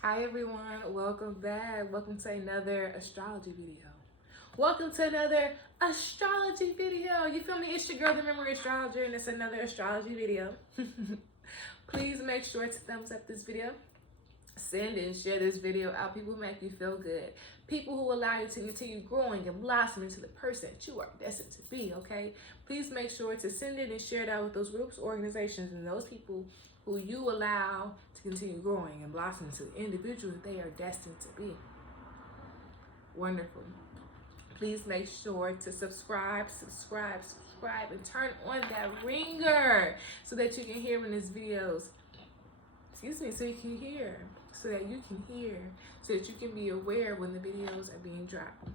Hi everyone, welcome back. Welcome to another astrology video. Welcome to another astrology video. You feel me? It's your girl, the Memory Astrologer, and it's another astrology video. Please make sure to thumbs up this video. Send and share this video out. People who make you feel good. People who allow you to continue growing and blossoming into the person that you are destined to be, okay? Please make sure to send it and share it out with those groups, organizations, and those people who you allow to continue growing and blossoming into the individual that they are destined to be. Wonderful. Please make sure to subscribe, and turn on that ringer so that you can hear when this videos, so you can hear, so that you can be aware when the videos are being dropped.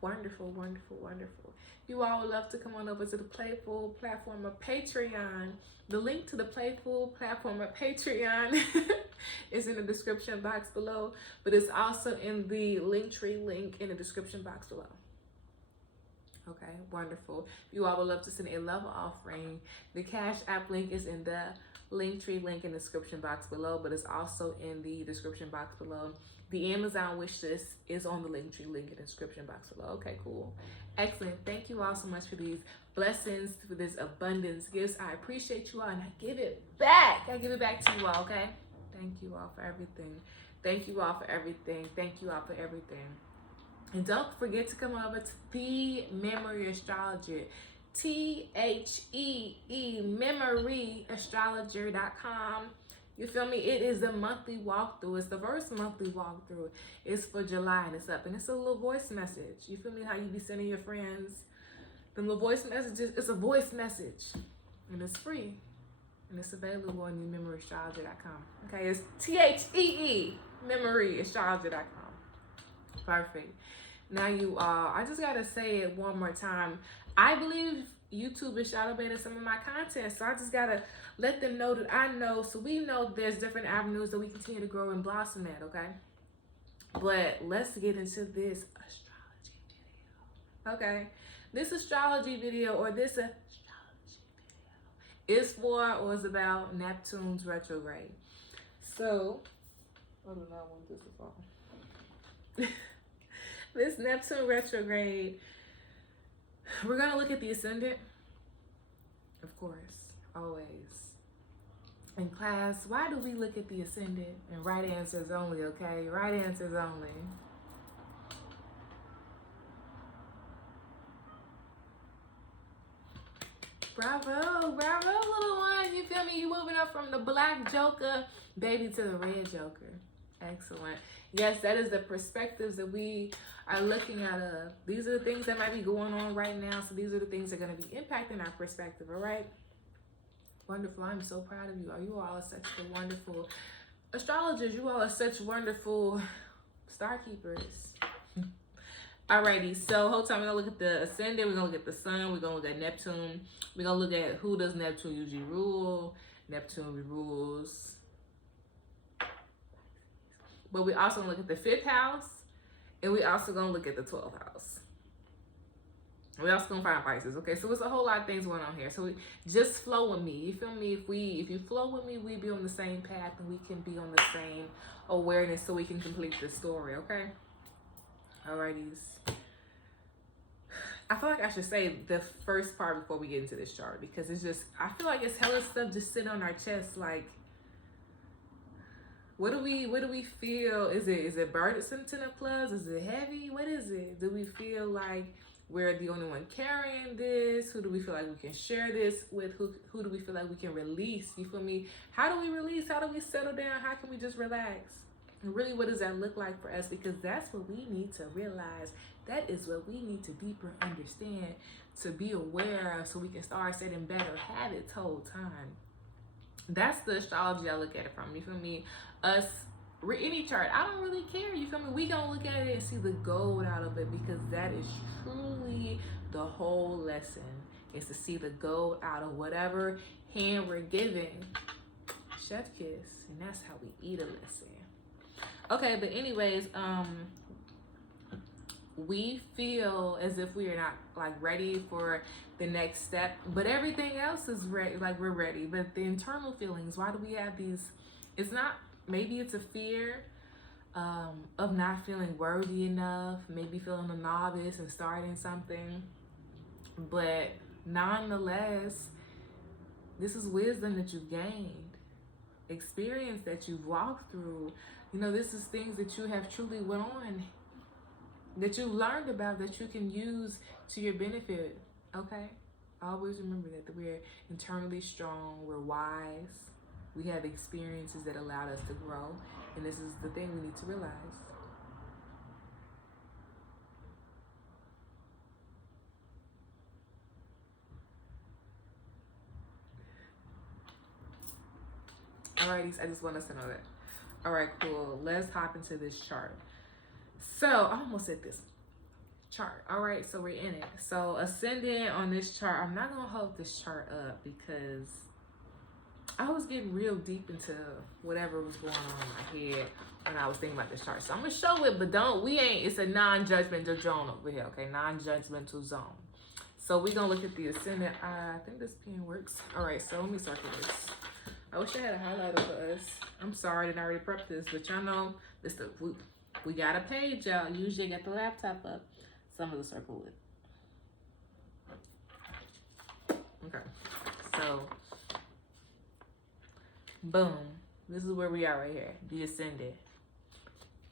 Wonderful, wonderful, wonderful. You all would love to come on over to the Playful platform of Patreon. The link to the Playful platform of Patreon is in the description box below, but it's also in the Linktree link in the description box below. Okay, wonderful. You all would love to send a love offering. The Cash App link is in the Linktree link in the description box below, but it's also in the description box below. The Amazon wish list is on the Linktree link in the description box below. Okay, cool. Excellent. Thank you all so much for these blessings, for this abundance gifts. I appreciate you all, and I give it back. I give it back to you all, okay? Thank you all for everything. Thank you all for everything. Thank you all for everything. And don't forget to come over to the Memory Astrologer, THEE, memoryastrologer.com. You feel me? It is the monthly walkthrough. It's the first monthly walkthrough. It's for July and it's up. And it's a little voice message. You feel me? How you be sending your friends them little voice messages? It's a voice message. And it's free. And it's available on the memoryastrologer.com. Okay, it's THEE, memoryastrologer.com. Perfect. Now you all, I just gotta say it one more time. I believe YouTube is shadow banning some of my content, so I just gotta let them know that I know, so we know there's different avenues that we continue to grow and blossom at, okay? But let's get into this astrology video, okay? This astrology video, or this astrology video, is for or is about Neptune's retrograde. So, I do not want this to fall. This Neptune retrograde, we're going to look at the ascendant, of course, always. In class, why do we look at the ascendant? And right answers only, okay? Right answers only. Bravo, bravo, little one. You feel me? You moving up from the black joker, baby, to the red joker. Excellent. Yes, that is the perspectives that we are looking at. These are the things that might be going on right now. So these are the things that are going to be impacting our perspective, all right? Wonderful. I'm so proud of you. You all are such wonderful astrologers. You all are such wonderful star keepers. Alrighty, so whole time we're going to look at the ascendant. We're going to look at the sun. We're going to look at Neptune. We're going to look at who does Neptune usually rule. Neptune rules. But we also gonna look at the 5th house, and we also gonna look at the 12th house. We also gonna find Pisces, okay? So it's a whole lot of things going on here. So just flow with me. You feel me? If you flow with me, we be on the same path, and we can be on the same awareness, so we can complete the story, okay? Alrighties. I feel like I should say the first part before we get into this chart, because it's just, I feel like it's hella stuff just sitting on our chest, like. What do we feel? Is it burdensome to the plus? Is it heavy? What is it? Do we feel like we're the only one carrying this? Who do we feel like we can share this with? Who do we feel like we can release? You feel me? How do we release? How do we settle down? How can we just relax? And really, what does that look like for us? Because that's what we need to realize. That is what we need to deeper understand, to be aware of, so we can start setting better habits whole time. That's the astrology I look at it from. You feel me? Us, any chart, I don't really care. You feel me? We gonna look at it and see the gold out of it, because that is truly the whole lesson, is to see the gold out of whatever hand we're giving. Chef kiss, and that's how we eat a lesson. Okay, but anyways, we feel as if we are not like ready for the next step, but everything else is ready, like we're ready. But the internal feelings, why do we have these? It's not Maybe it's a fear of not feeling worthy enough, maybe feeling a novice and starting something. But nonetheless, this is wisdom that you've gained, experience that you've walked through. You know, this is things that you have truly went on, that you've learned about, that you can use to your benefit. Okay? Always remember that we're internally strong, we're wise, we have experiences that allowed us to grow, and this is the thing we need to realize. Alrighty, I just want us to know that. Alright, cool. Let's hop into this chart. So, I almost said this chart. Alright, so we're in it. So, ascendant on this chart, I'm not going to hold this chart up because I was getting real deep into whatever was going on in my head when I was thinking about this chart. So I'm gonna show it, but it's a non-judgmental zone over here, okay? Non-judgmental zone. So we're gonna look at the ascendant. I think this pen works. All right, so let me circle this. I wish I had a highlighter for us. I'm sorry I didn't already prep this, but y'all know this we got a page, y'all. Usually got the laptop up. So I'm gonna circle it. Okay, so boom, this is where we are right here, the ascendant,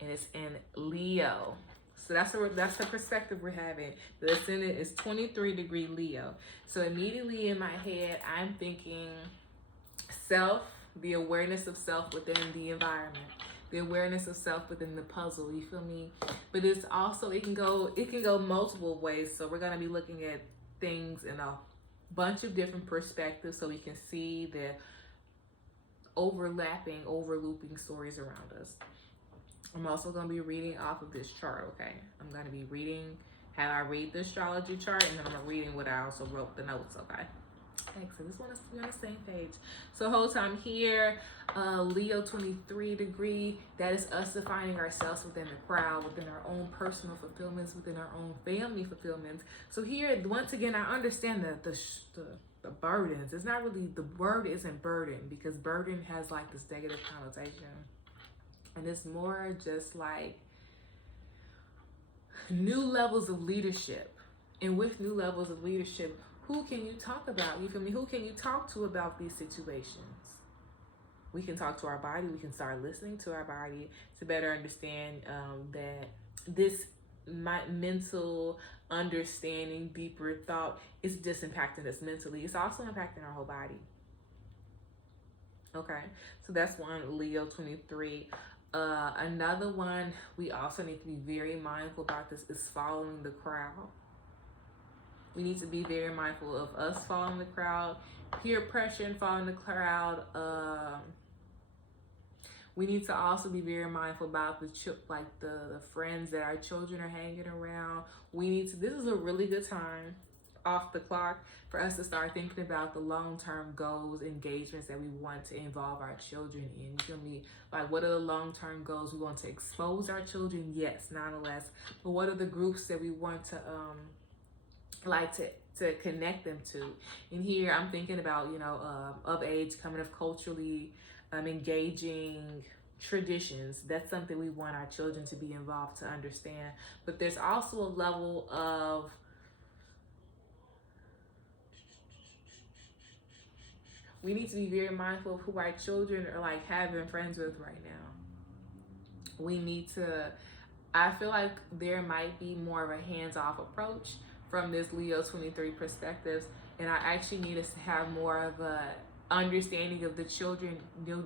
and it's in Leo. So that's the perspective we're having. The ascendant is 23-degree Leo. So immediately in my head, I'm thinking self, the awareness of self within the environment, the awareness of self within the puzzle. You feel me? But it's also it can go multiple ways. So we're gonna be looking at things in a bunch of different perspectives, so we can see the overlooping stories around us. I'm also going to be reading off of this chart, okay? I'm going to be reading how I read the astrology chart, and then I'm reading what I also wrote the notes, okay? Excellent. Just want us to be on the same page. So whole time here, Leo 23-degree, that is us defining ourselves within the crowd, within our own personal fulfillments, within our own family fulfillments. So here, once again, I understand the burdens. It's not really, the word isn't burden, because burden has like this negative connotation. And it's more just like new levels of leadership. And with new levels of leadership, who can you talk about? You feel me? Who can you talk to about these situations? We can talk to our body. We can start listening to our body to better understand that this mental understanding, deeper thought is just impacting us mentally. It's also impacting our whole body. Okay, so that's one, Leo 23. Another one we also need to be very mindful about this is following the crowd. We need to be very mindful of us following the crowd, peer pressure and following the crowd. We need to also be very mindful about the friends that our children are hanging around. This is a really good time off the clock for us to start thinking about the long-term goals, engagements that we want to involve our children in. You feel me? Like, what are the long-term goals? We want to expose our children, yes, nonetheless. But what are the groups that we want to to connect them to? And here I'm thinking about, of age, coming of culturally engaging traditions. That's something we want our children to be involved to understand. But there's also a level of we need to be very mindful of who our children are like having friends with right now. I feel like there might be more of a hands-off approach from this Leo 23 perspective, and I actually need us to have more of a understanding of the children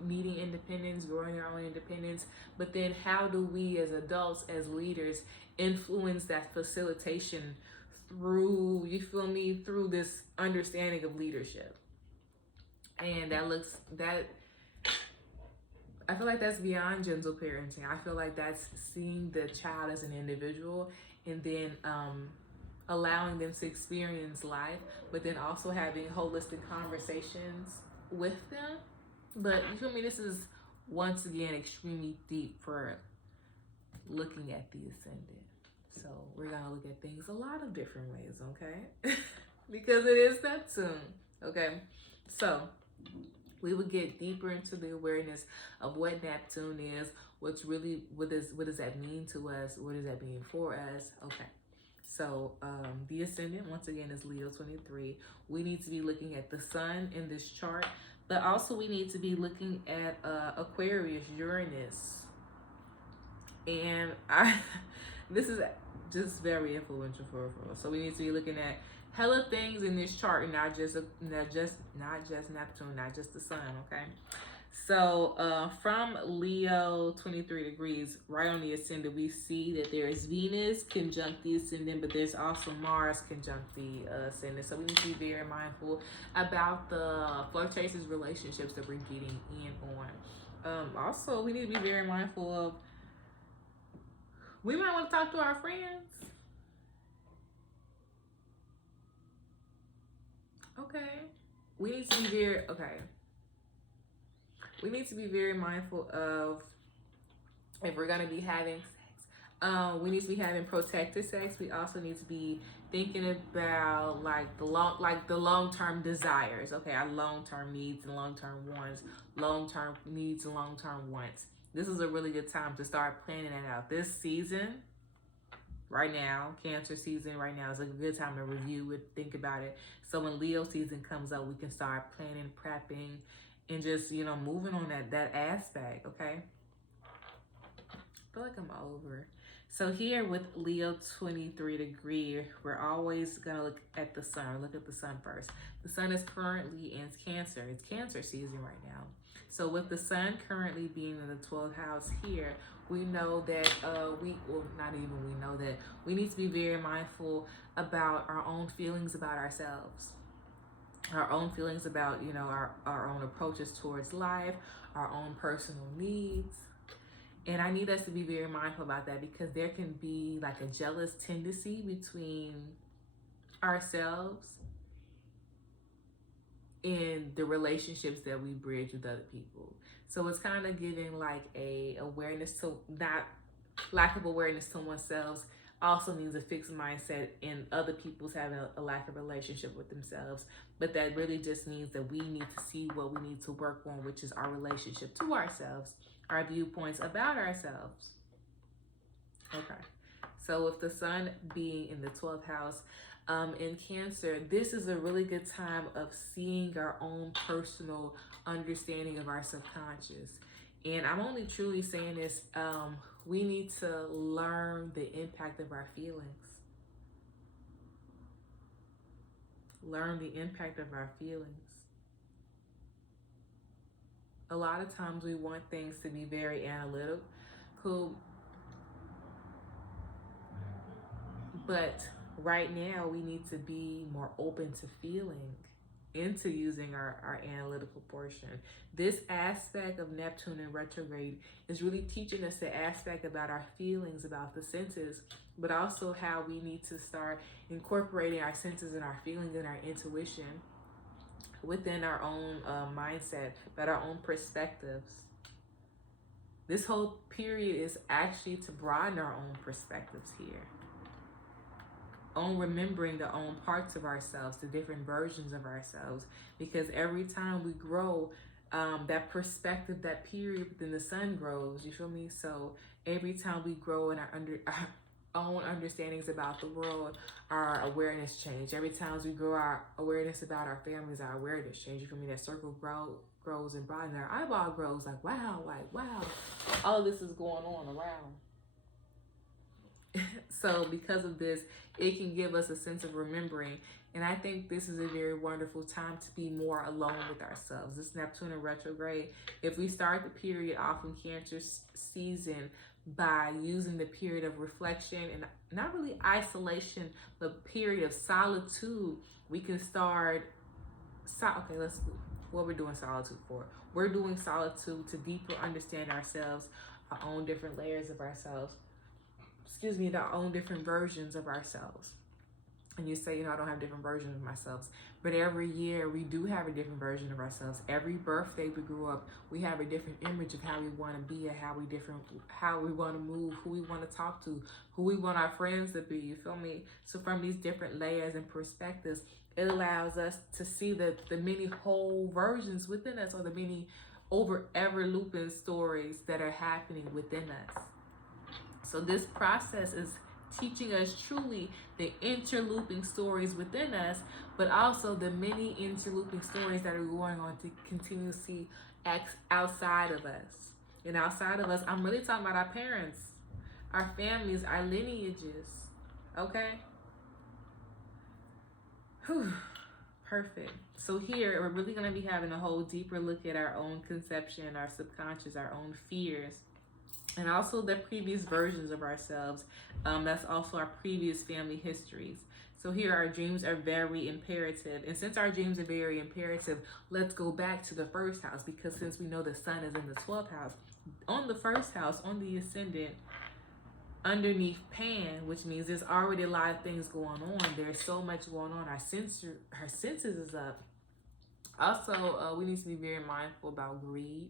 needing independence, growing their own independence, but then how do we as adults, as leaders, influence that facilitation through, you feel me, through this understanding of leadership. And I feel like that's beyond gentle parenting. I feel like that's seeing the child as an individual, and then allowing them to experience life, but then also having holistic conversations with them. But you feel me, this is once again extremely deep for looking at the ascendant. So we're gonna look at things a lot of different ways, okay? Because it is Neptune, okay? So We would get deeper into the awareness of what Neptune is, what does that mean to us, what does that mean for us. Okay. So the ascendant, once again, is Leo 23. We need to be looking at the sun in this chart, but also we need to be looking at Aquarius, Uranus. And this is just very influential for us. So we need to be looking at hella things in this chart, and not just Neptune, not just the sun. Okay. So from Leo 23 degrees, right on the ascendant, we see that there is Venus conjunct the ascendant, but there's also Mars conjunct the ascendant. So we need to be very mindful about the flirtatious relationships that we're getting in on. Also, we need to be very mindful of, we might want to talk to our friends. Okay. We need to be very mindful of, if we're gonna be having sex, we need to be having protected sex. We also need to be thinking about the long-term desires. Okay, our long-term needs and long-term wants, long-term needs and long-term wants. This is a really good time to start planning that out. This season, right now, Cancer season right now, is a good time to review it, think about it. So when Leo season comes up, we can start planning, prepping, and just, moving on that aspect, okay? I feel like I'm over. So here with Leo 23 degree, we're always gonna look at the sun. Look at the sun first. The sun is currently in Cancer. It's Cancer season right now. So with the sun currently being in the 12th house here, we know that we need to be very mindful about our own feelings about ourselves. Our own feelings about, our own approaches towards life, our own personal needs. And I need us to be very mindful about that, because there can be like a jealous tendency between ourselves and the relationships that we bridge with other people. So it's kind of giving like a awareness to, not lack of awareness to oneself also means a fixed mindset in other people's having a lack of relationship with themselves. But that really just means that we need to see what we need to work on, which is our relationship to ourselves, our viewpoints about ourselves. Okay. So with the sun being in the 12th house in Cancer, this is a really good time of seeing our own personal understanding of our subconscious. And I'm only truly saying this, we need to learn the impact of our feelings. Learn the impact of our feelings. A lot of times we want things to be very analytical, but right now we need to be more open to feeling, into using our analytical portion. This aspect of Neptune in retrograde is really teaching us the aspect about our feelings, about the senses, but also how we need to start incorporating our senses and our feelings and our intuition within our own mindset, but our own perspectives. This whole period is actually to broaden our own perspectives here, on remembering the own parts of ourselves, the different versions of ourselves, because every time we grow, that perspective, that period within the sun grows, you feel me? So every time we grow in our own understandings about the world, our awareness change. Every time we grow our awareness about our families, our awareness change. You feel me? That circle grows and broadens. Our eyeball grows like wow, all of this is going on around. So because of this, it can give us a sense of remembering. And I think this is a very wonderful time to be more alone with ourselves. This Neptune in retrograde, if we start the period off in Cancer season by using the period of reflection and not really isolation, but period of solitude, we can start, what we're doing solitude for. We're doing solitude to deeper understand ourselves, our own different layers of ourselves. Our own different versions of ourselves. and you say, I don't have different versions of myself. But every year we do have a different version of ourselves. Every birthday we grew up, we have a different image of how we want to be and how we want to move, who we want to talk to, who we want our friends to be. You feel me? So from these different layers and perspectives, it allows us to see the many whole versions within us, or the many ever looping stories that are happening within us. So this process is teaching us truly the interlooping stories within us, but also the many interlooping stories that are going on to continuously act outside of us. And outside of us, I'm really talking about our parents, our families, our lineages. Okay? Whew. Perfect. So here, we're really going to be having a whole deeper look at our own conception, our subconscious, our own fears, and also the previous versions of ourselves. That's also our previous family histories. So here our dreams are very imperative. And since our dreams are very imperative, let's go back to the first house, because since we know the sun is in the 12th house, on the first house, on the ascendant, underneath Pan, which means there's already a lot of things going on. There's so much going on. Our senses is up. Also, we need to be very mindful about greed.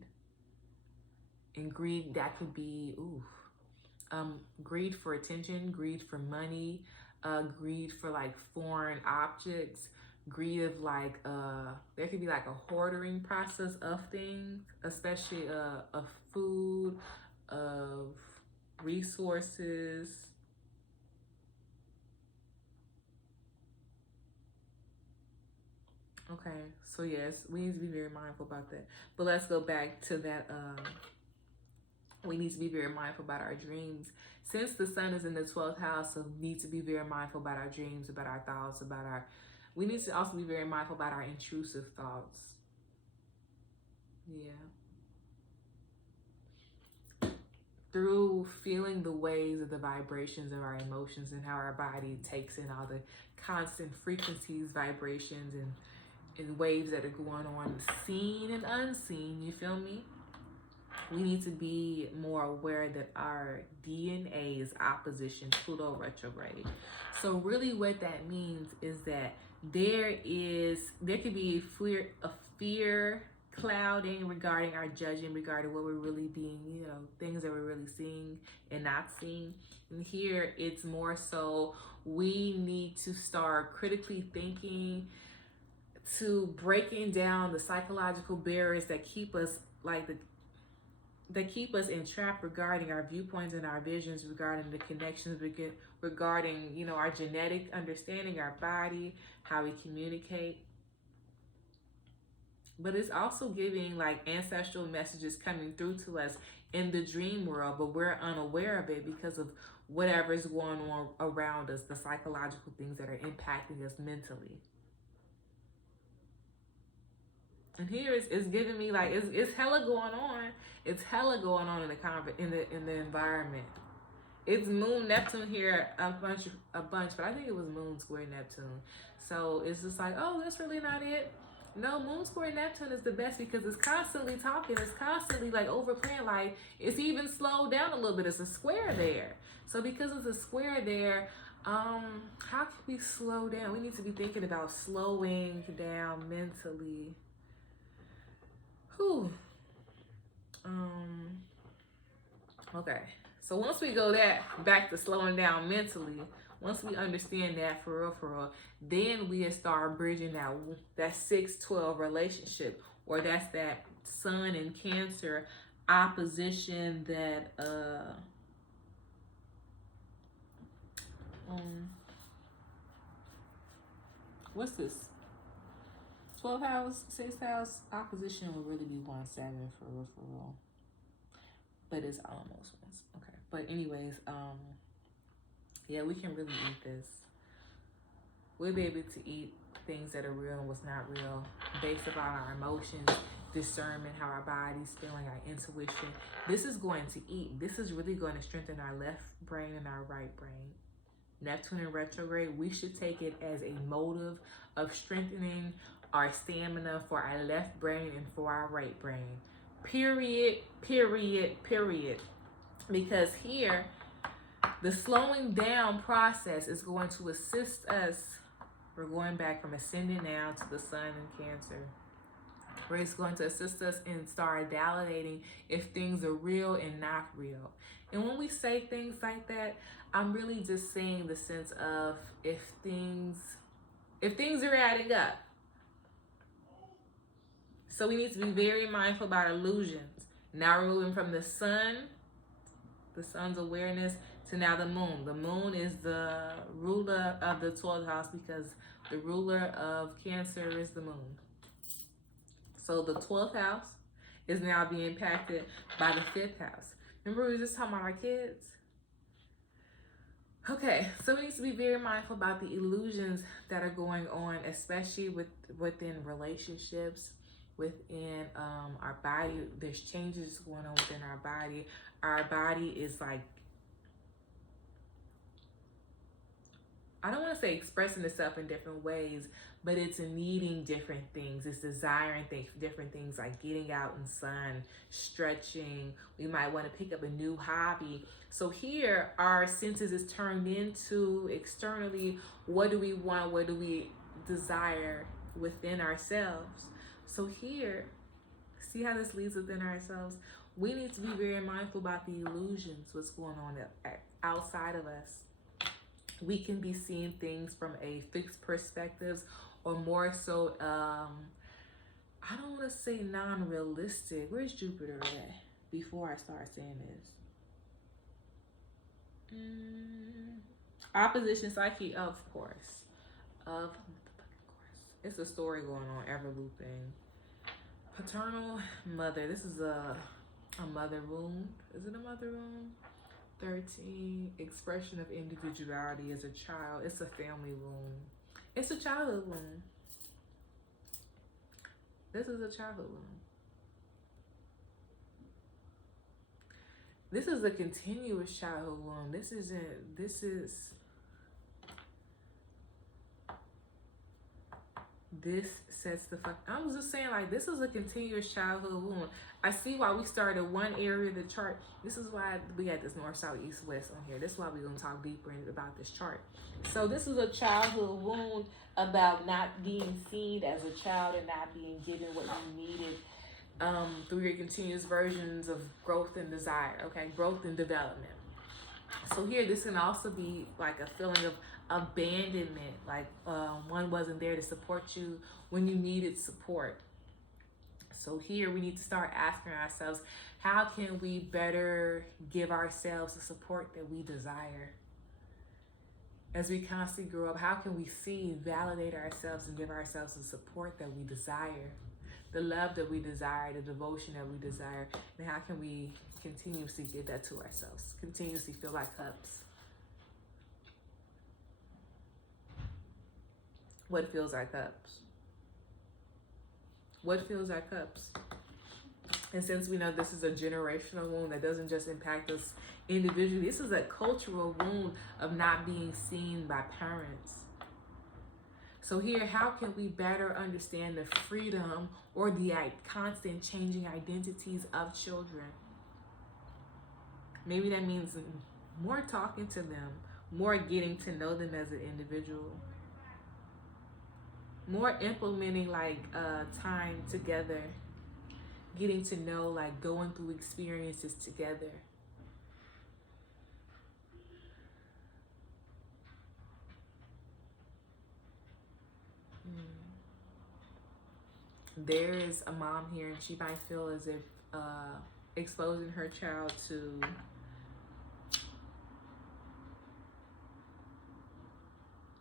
And greed, that could be, greed for attention, greed for money, greed for like foreign objects, greed of like, there could be like a hoarding process of things, especially of food, of resources. Okay, so yes, we need to be very mindful about that. But let's go back to that, we need to be very mindful about our dreams. Since the sun is in the 12th house, so we need to be very mindful about our dreams, about our thoughts, we need to also be very mindful about our intrusive thoughts. Yeah. Through feeling the waves of the vibrations of our emotions and how our body takes in all the constant frequencies, vibrations, and waves that are going on, seen and unseen, you feel me? We need to be more aware that our DNA is opposition Pluto retrograde. So really what that means is that there could be a fear clouding regarding our judging, regarding what we're really being, things that we're really seeing and not seeing. And here it's more so we need to start critically thinking, to breaking down the psychological barriers that keep us entrapped regarding our viewpoints and our visions, regarding the connections regarding, our genetic understanding, our body, how we communicate. But it's also giving like ancestral messages coming through to us in the dream world, but we're unaware of it because of whatever's going on around us, the psychological things that are impacting us mentally. And here it's giving me like it's hella going on. It's hella going on in the environment. It's Moon Neptune here a bunch, but I think it was Moon square Neptune. So it's just like, oh, that's really not it. No, Moon square Neptune is the best because it's constantly talking. It's constantly like overplaying. Like it's even slowed down a little bit. It's a square there. So because it's a square there, how can we slow down? We need to be thinking about slowing down mentally. Whew. Okay. So once we go back to slowing down mentally, once we understand that for real, then we start bridging that 6-12 relationship, or that's that Sun and Cancer opposition that what's this? 12th house, 6th house opposition would really be 1-7 for real. But it's almost once. Okay. But anyways, yeah, we can really eat this. We'll be able to eat things that are real and what's not real based upon our emotions, discernment, how our body's feeling, our intuition. This is going to eat. This is really going to strengthen our left brain and our right brain. Neptune in retrograde, we should take it as a motive of strengthening our stamina for our left brain and for our right brain. Period. Because here, The slowing down process is going to assist us. We're going back from ascending now to the sun in Cancer, where it's going to assist us in start validating if things are real and not real. And when we say things like that, I'm really just saying the sense of if things are adding up. So we need to be very mindful about illusions. Now we're moving from the sun's awareness, to now the moon. The moon is the ruler of the 12th house because the ruler of Cancer is the moon. So the 12th house is now being impacted by the 5th house. Remember we were just talking about our kids? Okay, so we need to be very mindful about the illusions that are going on, especially within relationships, within our body. There's changes going on within our body. Our body is like, I don't want to say expressing itself in different ways, but it's needing different things. It's desiring different things, like getting out in sun, stretching. We might want to pick up a new hobby. So here, our senses is turned into externally. What do we want? What do we desire within ourselves? So here, see how this leads within ourselves? We need to be very mindful about the illusions, what's going on outside of us. We can be seeing things from a fixed perspective, or more so, I don't want to say non-realistic. Where's Jupiter at before I start saying this? Opposition psyche, of course. It's a story going on, ever looping. Paternal mother. This is a mother wound. Is it a mother wound? 13, expression of individuality as a child. It's a family wound. It's a childhood wound. This is a childhood wound. This is a continuous childhood wound. This is this sets the fuck. I was just saying, like, this is a continuous childhood wound. I see why we started one area of the chart. This is why we got this north, south, east, west on here. This is why we're going to talk deeper about this chart. So this is a childhood wound about not being seen as a child and not being given what you needed through your continuous versions of growth and desire, okay? Growth and development. So here, this can also be like a feeling of abandonment, like one wasn't there to support you when you needed support. So here we need to start asking ourselves, how can we better give ourselves the support that we desire? As we constantly grow up, how can we see, validate ourselves, and give ourselves the support that we desire, the love that we desire, the devotion that we desire, and how can we continuously give that to ourselves, continuously fill our cups? What fills our cups? What fills our cups? And since we know this is a generational wound that doesn't just impact us individually, this is a cultural wound of not being seen by parents. So here, how can we better understand the freedom or the constant changing identities of children? Maybe that means more talking to them, more getting to know them as an individual, more implementing like time together, getting to know, like going through experiences together. There is a mom here, and she might feel as if exposing her child to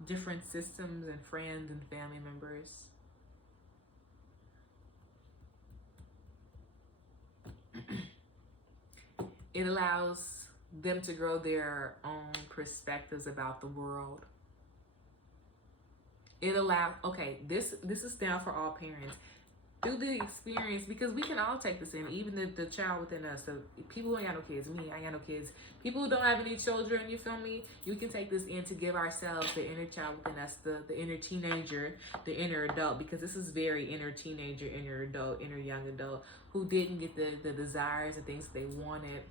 different systems and friends and family members. It allows them to grow their own perspectives about the world. It allows, okay, this is now for all parents. Through the experience, because we can all take this in, even the child within us, the people who ain't got no kids, me, I ain't got no kids, people who don't have any children, you feel me? You can take this in to give ourselves the inner child within us, the inner teenager, the inner adult, because this is very inner teenager, inner adult, inner young adult, who didn't get the desires and things they wanted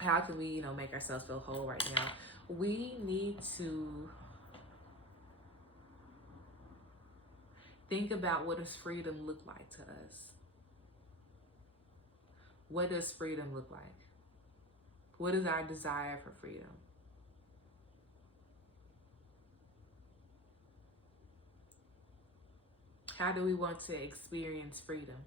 How can we, you know, make ourselves feel whole right now? We need to think about, what does freedom look like to us? What does freedom look like? What is our desire for freedom? How do we want to experience freedom?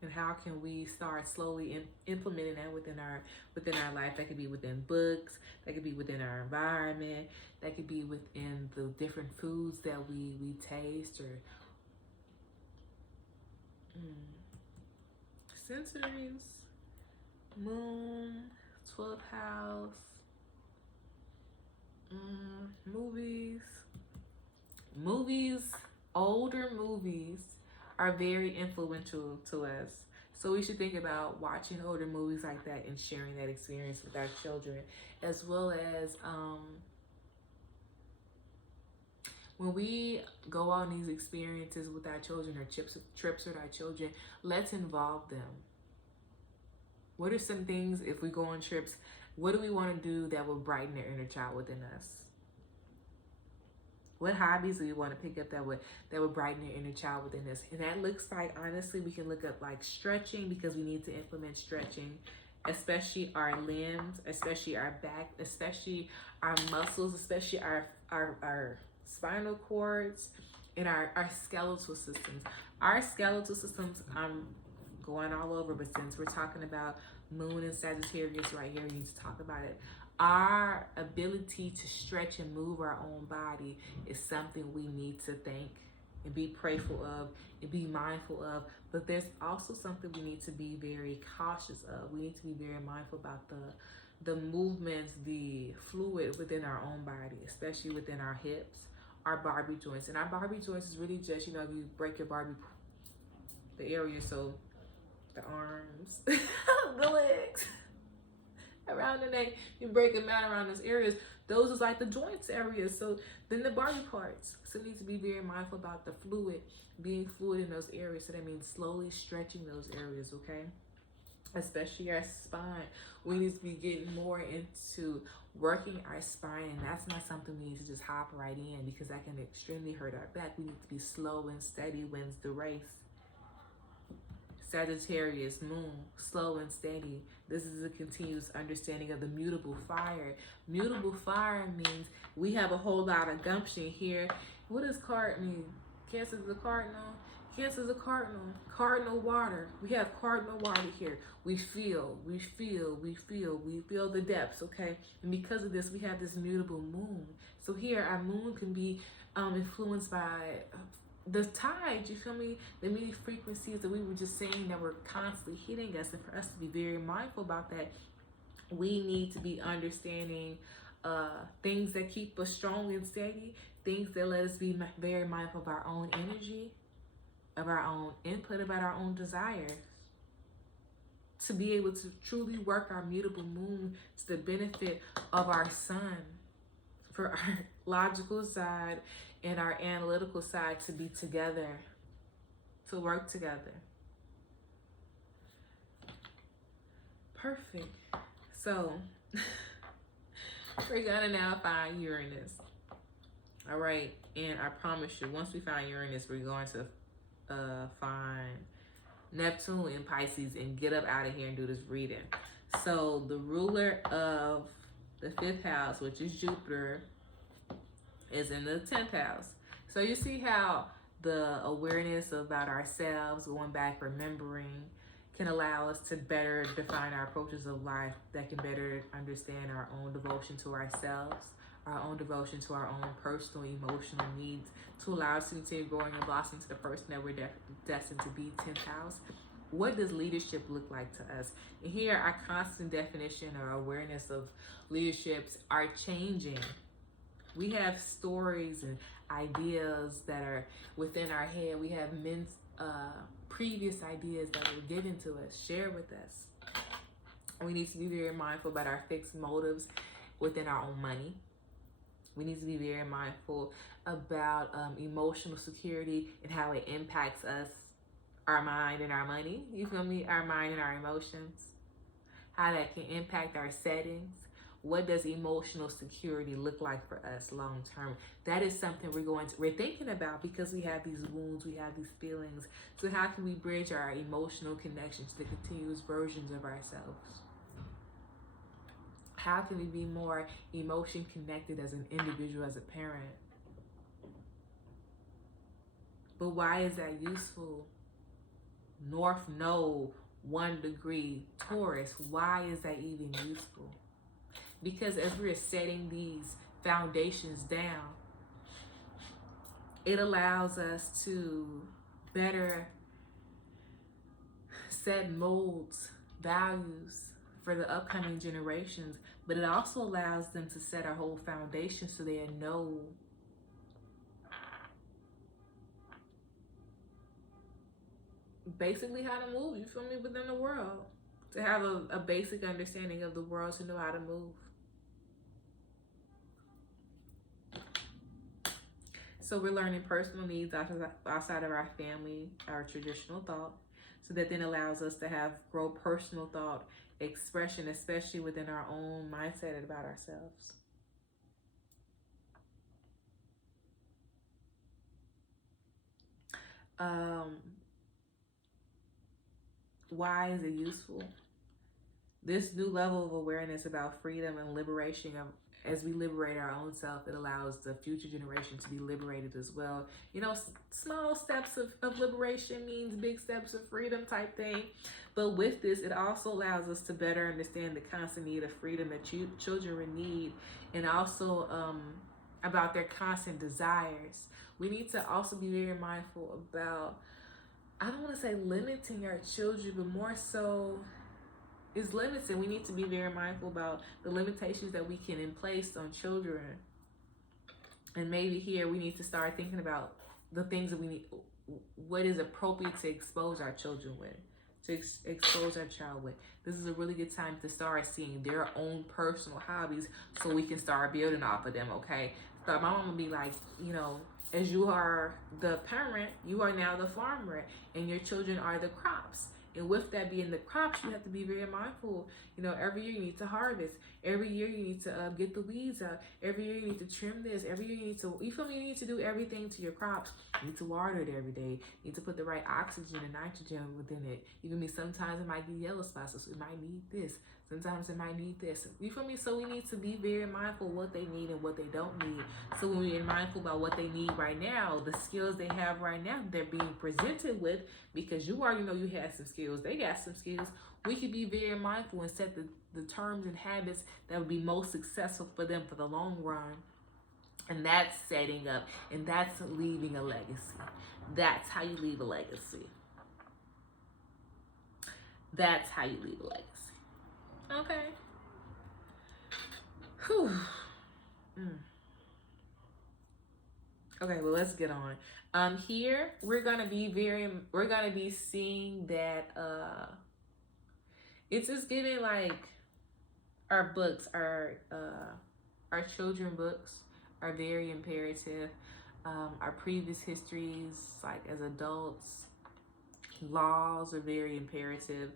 And how can we start slowly implementing that within our life? That could be within books, that could be within our environment, that could be within the different foods that we taste, or sensories, moon, 12th house, movies, older movies are very influential to us. So we should think about watching older movies like that and sharing that experience with our children, as well as when we go on these experiences with our children, or trips with our children, let's involve them. What are some things, if we go on trips, what do we want to do that will brighten their inner child within us? What hobbies do we want to pick up that would brighten their inner child within us? And that looks like, honestly, we can look up like stretching, because we need to implement stretching, especially our limbs, especially our back, especially our muscles, especially our spinal cords, and our skeletal systems. Our skeletal systems, I'm going all over, but since we're talking about Moon and Sagittarius right here, we need to talk about it. Our ability to stretch and move our own body is something we need to thank and be prayerful of and be mindful of. But there's also something we need to be very cautious of. We need to be very mindful about the movements, the fluid within our own body, especially within our hips, our Barbie joints. And our Barbie joints is really just, you know, if you break your Barbie, the area, so the arms, the legs, around the neck, you break them out around those areas. Those is like the joints areas. So then the Barbie parts. So we need to be very mindful about the fluid, being fluid in those areas. So that means slowly stretching those areas, okay? Especially our spine. We need to be getting more into working our spine, and that's not something we need to just hop right in, because that can extremely hurt our back. We need to be slow and steady wins the race. Sagittarius, moon, slow and steady. This is a continuous understanding of the mutable fire. Mutable fire means we have a whole lot of gumption here. What does card mean? Cancer is a cardinal. Cancer is a cardinal. Cardinal water. We have cardinal water here. We feel the depths, okay? And because of this, we have this mutable moon. So here, our moon can be influenced by the tides, you feel me? The many frequencies that we were just saying that were constantly hitting us. And for us to be very mindful about that, we need to be understanding things that keep us strong and steady, things that let us be very mindful of our own energy, of our own input, about our own desires, to be able to truly work our mutable moon to the benefit of our sun, for our logical side and our analytical side to be together, to work together. Perfect. So we're gonna now find Uranus. All right, and I promise you, once we find Uranus, we're going to find Neptune in Pisces and get up out of here and do this reading. So the ruler of the 5th house, which is Jupiter, is in the 10th house. So you see how the awareness about ourselves, going back, remembering, can allow us to better define our approaches of life, that can better understand our own devotion to ourselves, our own devotion to our own personal, emotional needs, to allow us to continue growing and blossoming to the person that we're destined to be, 10th house. What does leadership look like to us? And here, our constant definition or awareness of leaderships are changing. We have stories and ideas that are within our head. We have men's previous ideas that were given to us, shared with us. We need to be very mindful about our fixed motives within our own money. We need to be very mindful about emotional security and how it impacts us our mind and our money, you feel me? Our mind and our emotions, how that can impact our settings. What does emotional security look like for us long term? That is something we're thinking about because we have these wounds, we have these feelings. So how can we bridge our emotional connection to the continuous versions of ourselves? How can we be more emotion connected as an individual, as a parent? But why is that useful? North Node, 1 degree, Taurus. Why is that even useful? Because as we're setting these foundations down, it allows us to better set molds, values for the upcoming generations, but it also allows them to set our whole foundation so they know basically how to move, you feel me, within the world. To have a basic understanding of the world, to know how to move. So we're learning personal needs outside of our family, our traditional thought, so that then allows us to grow personal thought expression, especially within our own mindset about ourselves. Why is it useful? This new level of awareness about freedom and liberation as we liberate our own self, it allows the future generation to be liberated as well. You know, small steps of liberation means big steps of freedom type thing. But with this, it also allows us to better understand the constant need of freedom that children need, and also about their constant desires. We need to also be very mindful about, I don't want to say limiting our children, but more so is limited. We need to be very mindful about the limitations that we can place on children. And maybe here we need to start thinking about the things that we need, what is appropriate to expose our children with, to expose our child with. This is a really good time to start seeing their own personal hobbies so we can start building off of them, okay? So my mom would be like, you know, as you are the parent, you are now the farmer, and your children are the crops. And with that being the crops, you have to be very mindful. You know, every year you need to harvest. Every year you need to get the weeds out. Every year you need to trim this. Every year you need to, you feel me? You need to do everything to your crops. You need to water it every day. You need to put the right oxygen and nitrogen within it. You feel me? Sometimes it might be yellow spots, so it might need this. Sometimes it might need this. You feel me? So we need to be very mindful of what they need and what they don't need. So when we're mindful about what they need right now, the skills they have right now, they're being presented with, because you already know you had some skills, they got some skills. We can be very mindful and set the terms and habits that would be most successful for them for the long run. And that's setting up, and that's leaving a legacy. That's how you leave a legacy. That's how you leave a legacy. Okay. Whew. Okay, well, let's get on. Here we're gonna be seeing that it's just giving like our books, our children books are very imperative. Our previous histories, like as adults, laws are very imperative.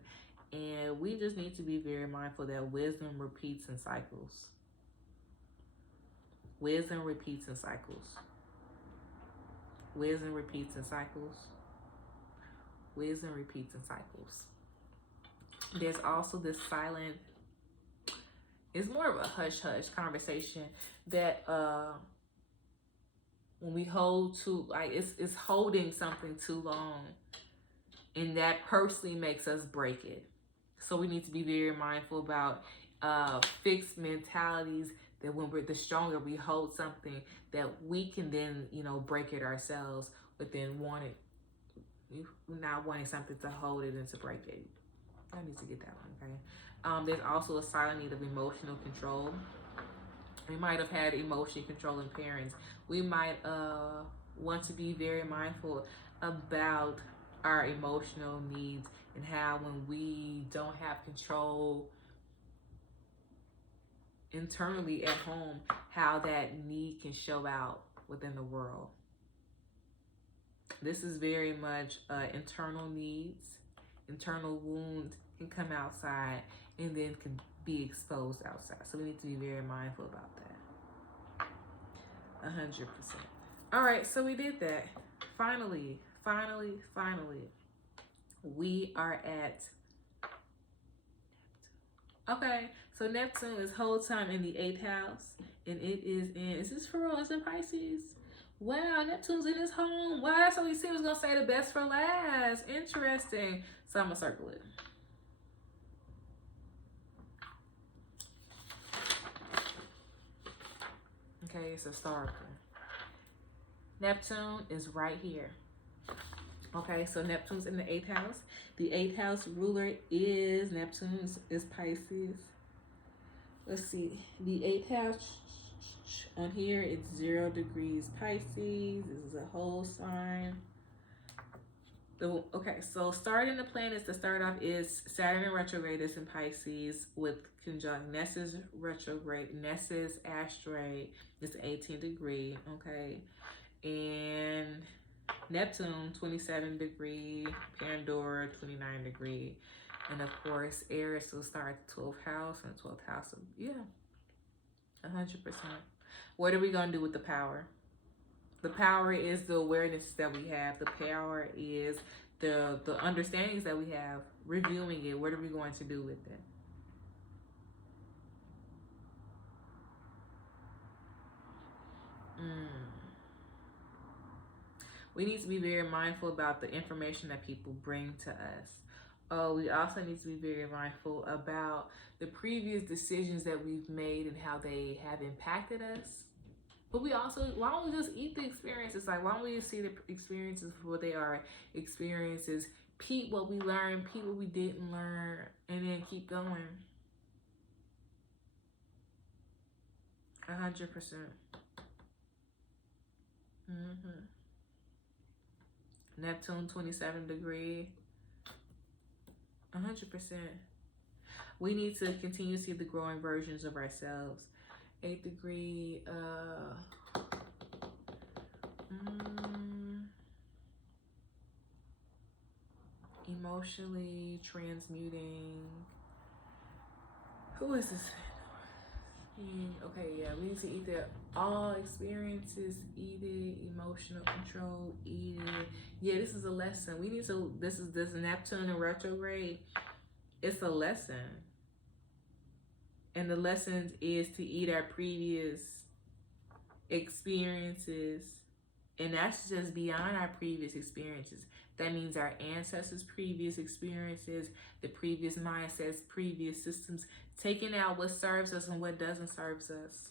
And we just need to be very mindful that wisdom repeats in cycles. Wisdom repeats in cycles. Wisdom repeats in cycles. Wisdom repeats in cycles. There's also this silent, it's more of a hush-hush conversation that when we hold too, like it's holding something too long, and that personally makes us break it. So we need to be very mindful about fixed mentalities, that when the stronger we hold something, that we can then, you know, break it ourselves, but then not wanting something to hold it and to break it. I need to get that one, okay? There's also a silent need of emotional control. We might have had emotion controlling parents. We might want to be very mindful about our emotional needs, and how when we don't have control internally at home, how that need can show out within the world. This is very much internal needs, internal wounds can come outside and then can be exposed outside. So we need to be very mindful about that. 100%. All right, so we did that. Finally, we are at. Okay, so Neptune is whole time in the 8th house, and it is this for real? It's in Pisces. Wow, Neptune's in his home. Wow, so he seems gonna say the best for last. Interesting. So I'm gonna circle it. Okay, it's historical. Neptune is right here. Okay, so Neptune's in the 8th house. The 8th house ruler is Neptune is Pisces. Let's see. The 8th house on here, it's 0 degrees Pisces. This is a whole sign. Okay, so starting the planets to start off is Saturn in retrograde is in Pisces with conjunct Nessus retrograde. Nessus asteroid is 18 degree. Okay, and Neptune 27 degree, Pandora 29 degree, and of course Aries will start the 12th house and 12th house. Yeah, 100%. What are we gonna do with the power? The power is the awareness that we have. The power is the understandings that we have. Reviewing it. What are we going to do with it? We need to be very mindful about the information that people bring to us. We also need to be very mindful about the previous decisions that we've made and how they have impacted us. But we also, why don't we just eat the experiences? Like, why don't we just see the experiences for what they are, experiences, peep what we learned, peep what we didn't learn, and then keep going. 100%. Neptune 27 degree. 100%. We need to continue to see the growing versions of ourselves. 8th degree, emotionally transmuting. Who is this? Okay, yeah, we need to eat the all experiences, eat it, emotional control, eat it. Yeah, this is a lesson. We need to, this Neptune in retrograde. It's a lesson. And the lesson is to eat our previous experiences. And that's just beyond our previous experiences. That means our ancestors' previous experiences, the previous mindsets, previous systems, taking out what serves us and what doesn't serve us.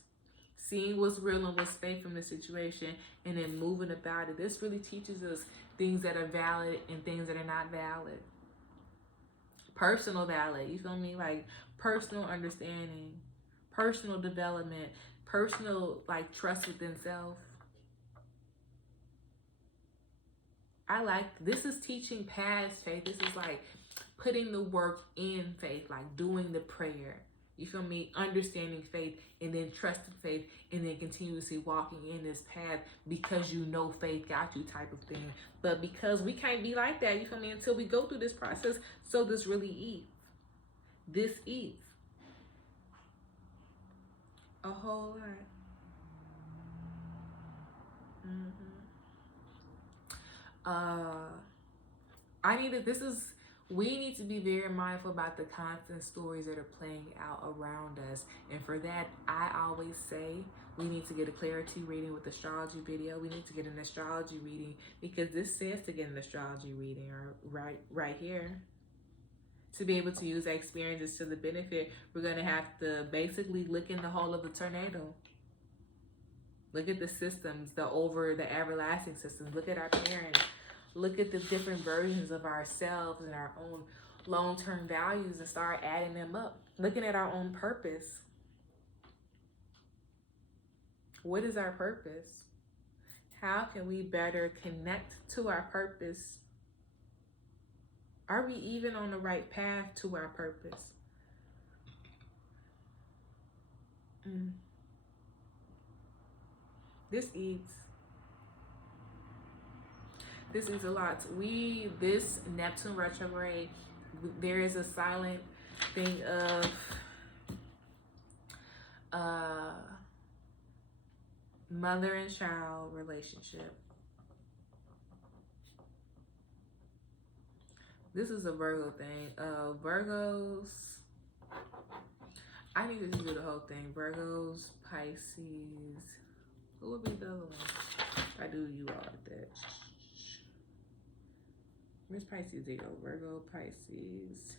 Seeing what's real and what's fake from the situation and then moving about it. This really teaches us things that are valid and things that are not valid. Personal valid, you feel me? Like personal understanding, personal development, personal like trust within self. I like, this is teaching past faith. This is like putting the work in faith, like doing the prayer. You feel me? Understanding faith and then trusting faith and then continuously walking in this path because you know faith got you type of thing. But because we can't be like that, you feel me? Until we go through this process, so this really eats. This eats. A whole lot. We need to be very mindful about the constant stories that are playing out around us. And for that, I always say we need to get a clarity reading with astrology video. We need to get an astrology reading because this says to get an astrology reading right here. To be able to use our experiences to the benefit, we're going to have to basically look in the hole of the tornado. Look at the systems, the everlasting systems. Look at our parents. Look at the different versions of ourselves and our own long-term values and start adding them up. Looking at our own purpose. What is our purpose? How can we better connect to our purpose? Are we even on the right path to our purpose? This eats. This is a lot. This Neptune retrograde, there is a silent thing of mother and child relationship. This is a Virgo thing. Virgos, I need to do the whole thing. Virgos, Pisces. Who would be the other one? I do you all like that. Where's Pisces? There you go. Virgo, Pisces,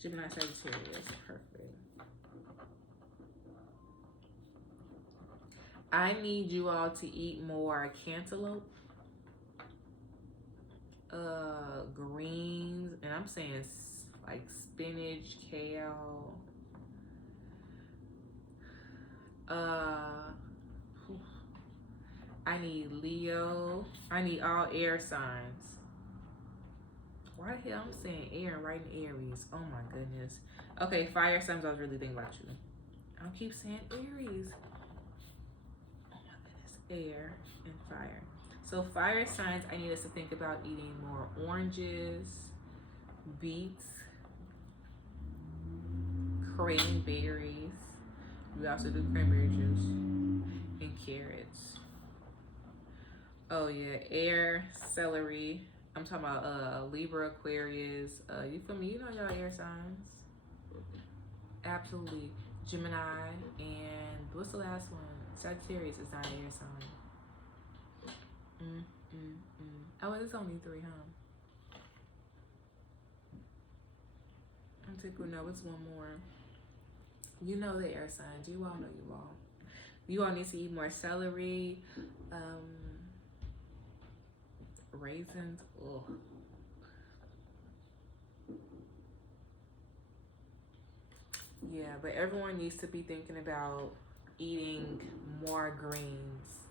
Gemini, Sagittarius. Perfect. I need you all to eat more cantaloupe, greens, and I'm saying like spinach, kale. I need Leo. I need all air signs. Why the hell I'm saying air and writing Aries? Oh my goodness. Okay, fire signs. I was really thinking about you. I'll keep saying Aries. Oh my goodness. Air and fire. So fire signs, I need us to think about eating more oranges, beets, cranberries. We also do cranberry juice and carrots. Oh yeah, air, celery. I'm talking about Libra, Aquarius. You feel me? You know y'all air signs. Absolutely. Gemini, and what's the last one? Sagittarius is not an air sign. Oh, it's only 3, huh? I'm taking no, it's one more. You know the air signs. You all know you all. You all need to eat more celery, raisins. Ugh. Yeah, but everyone needs to be thinking about eating more greens,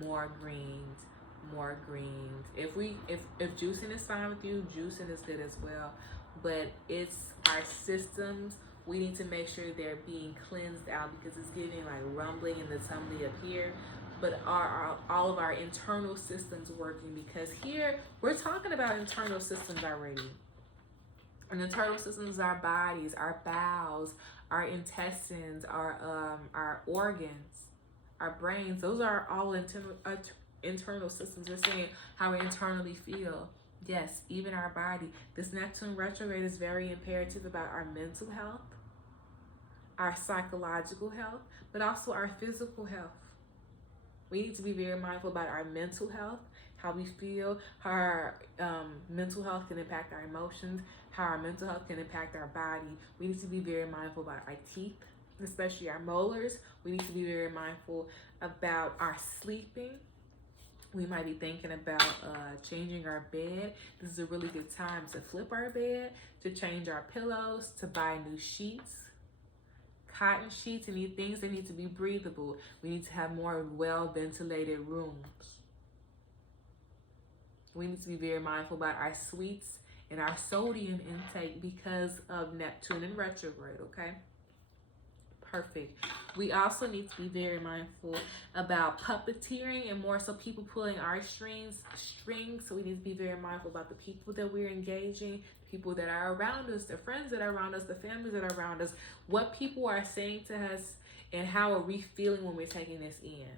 more greens, more greens. If juicing is fine with you, juicing is good as well. But it's our systems. We need to make sure they're being cleansed out, because it's getting like rumbling and the tumbling up here. But are all of our internal systems working? Because here we're talking about internal systems already. And internal systems, our bodies, our bowels, our intestines, our organs, our brains. Those are all internal systems. We're saying how we internally feel. Yes, even our body. This Neptune retrograde is very imperative about our mental health, our psychological health, but also our physical health. We need to be very mindful about our mental health, how we feel, how our mental health can impact our emotions, how our mental health can impact our body. We need to be very mindful about our teeth, especially our molars. We need to be very mindful about our sleeping. We might be thinking about changing our bed. This is a really good time to flip our bed, to change our pillows, to buy new sheets, cotton sheets, and things that need to be breathable. We need to have more well-ventilated rooms. We need to be very mindful about our sweets and our sodium intake because of Neptune in retrograde, okay? Perfect. We also need to be very mindful about puppeteering, and more so people pulling our strings. So we need to be very mindful about the people that we're engaging, people that are around us, the friends that are around us, the families that are around us, what people are saying to us, and how are we feeling when we're taking this in.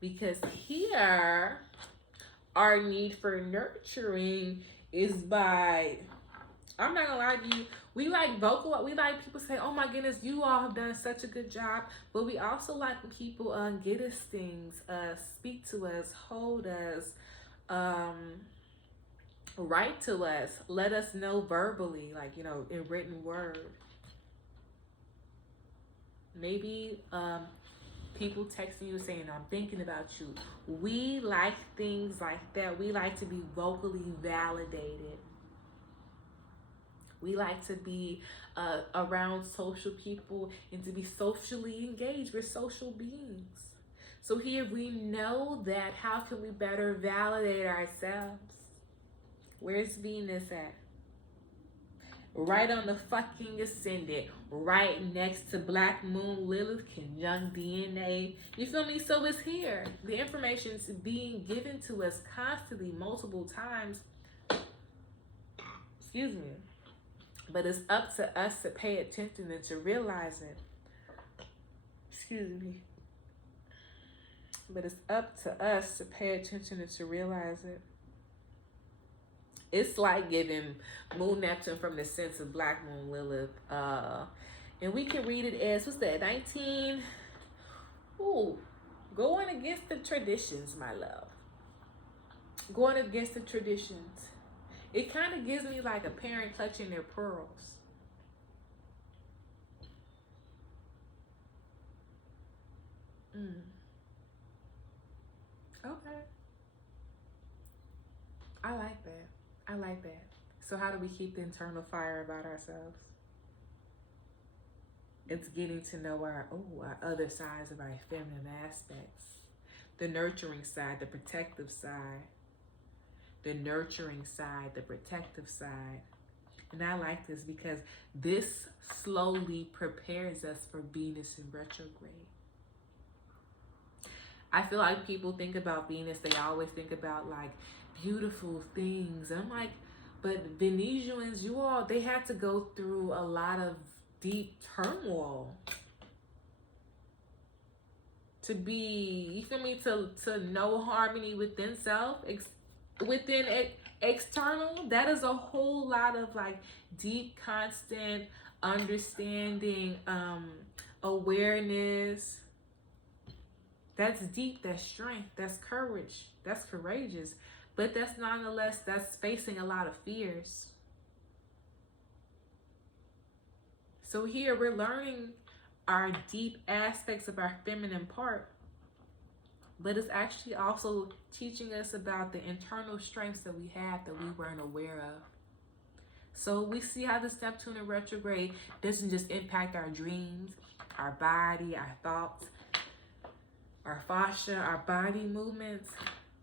Because here, our need for nurturing is by, I'm not gonna lie to you, we like people say, oh my goodness, you all have done such a good job. But we also like when people get us things, speak to us, hold us, write to us, let us know verbally, like, in written word. Maybe people texting you saying, I'm thinking about you. We like things like that. We like to be vocally validated. We like to be around social people and to be socially engaged. We're social beings. So here we know that. How can we better validate ourselves? Where's Venus at? right on the fucking ascendant, right next to Black Moon Lilith, conjunct DNA. You feel me? So it's here. The information's being given to us constantly, multiple times. Excuse me. But it's up to us to pay attention and to realize it. Excuse me. But it's up to us to pay attention and to realize it. It's like giving Moon Neptune from the sense of Black Moon Lilith. And we can read it as, what's that, 19? Ooh, going against the traditions, my love. Going against the traditions. It kind of gives me like a parent clutching their pearls. Okay. I like that. I like that. So how do we keep the internal fire about ourselves? It's getting to know our other sides of our feminine aspects. The nurturing side, the protective side. The nurturing side, the protective side. And I like this because this slowly prepares us for Venus in retrograde. I feel like people think about Venus, they always think about like beautiful things. And I'm like, but Venusians, they had to go through a lot of deep turmoil to be, you feel me, to know harmony within self, within external. That is a whole lot of like deep, constant understanding, awareness. That's deep, that's strength, that's courage, that's courageous. But that's nonetheless, that's facing a lot of fears. So here we're learning our deep aspects of our feminine part, but it's actually also teaching us about the internal strengths that we have that we weren't aware of. So we see how this Neptune in retrograde doesn't just impact our dreams, our body, our thoughts, our fascia, our body movements,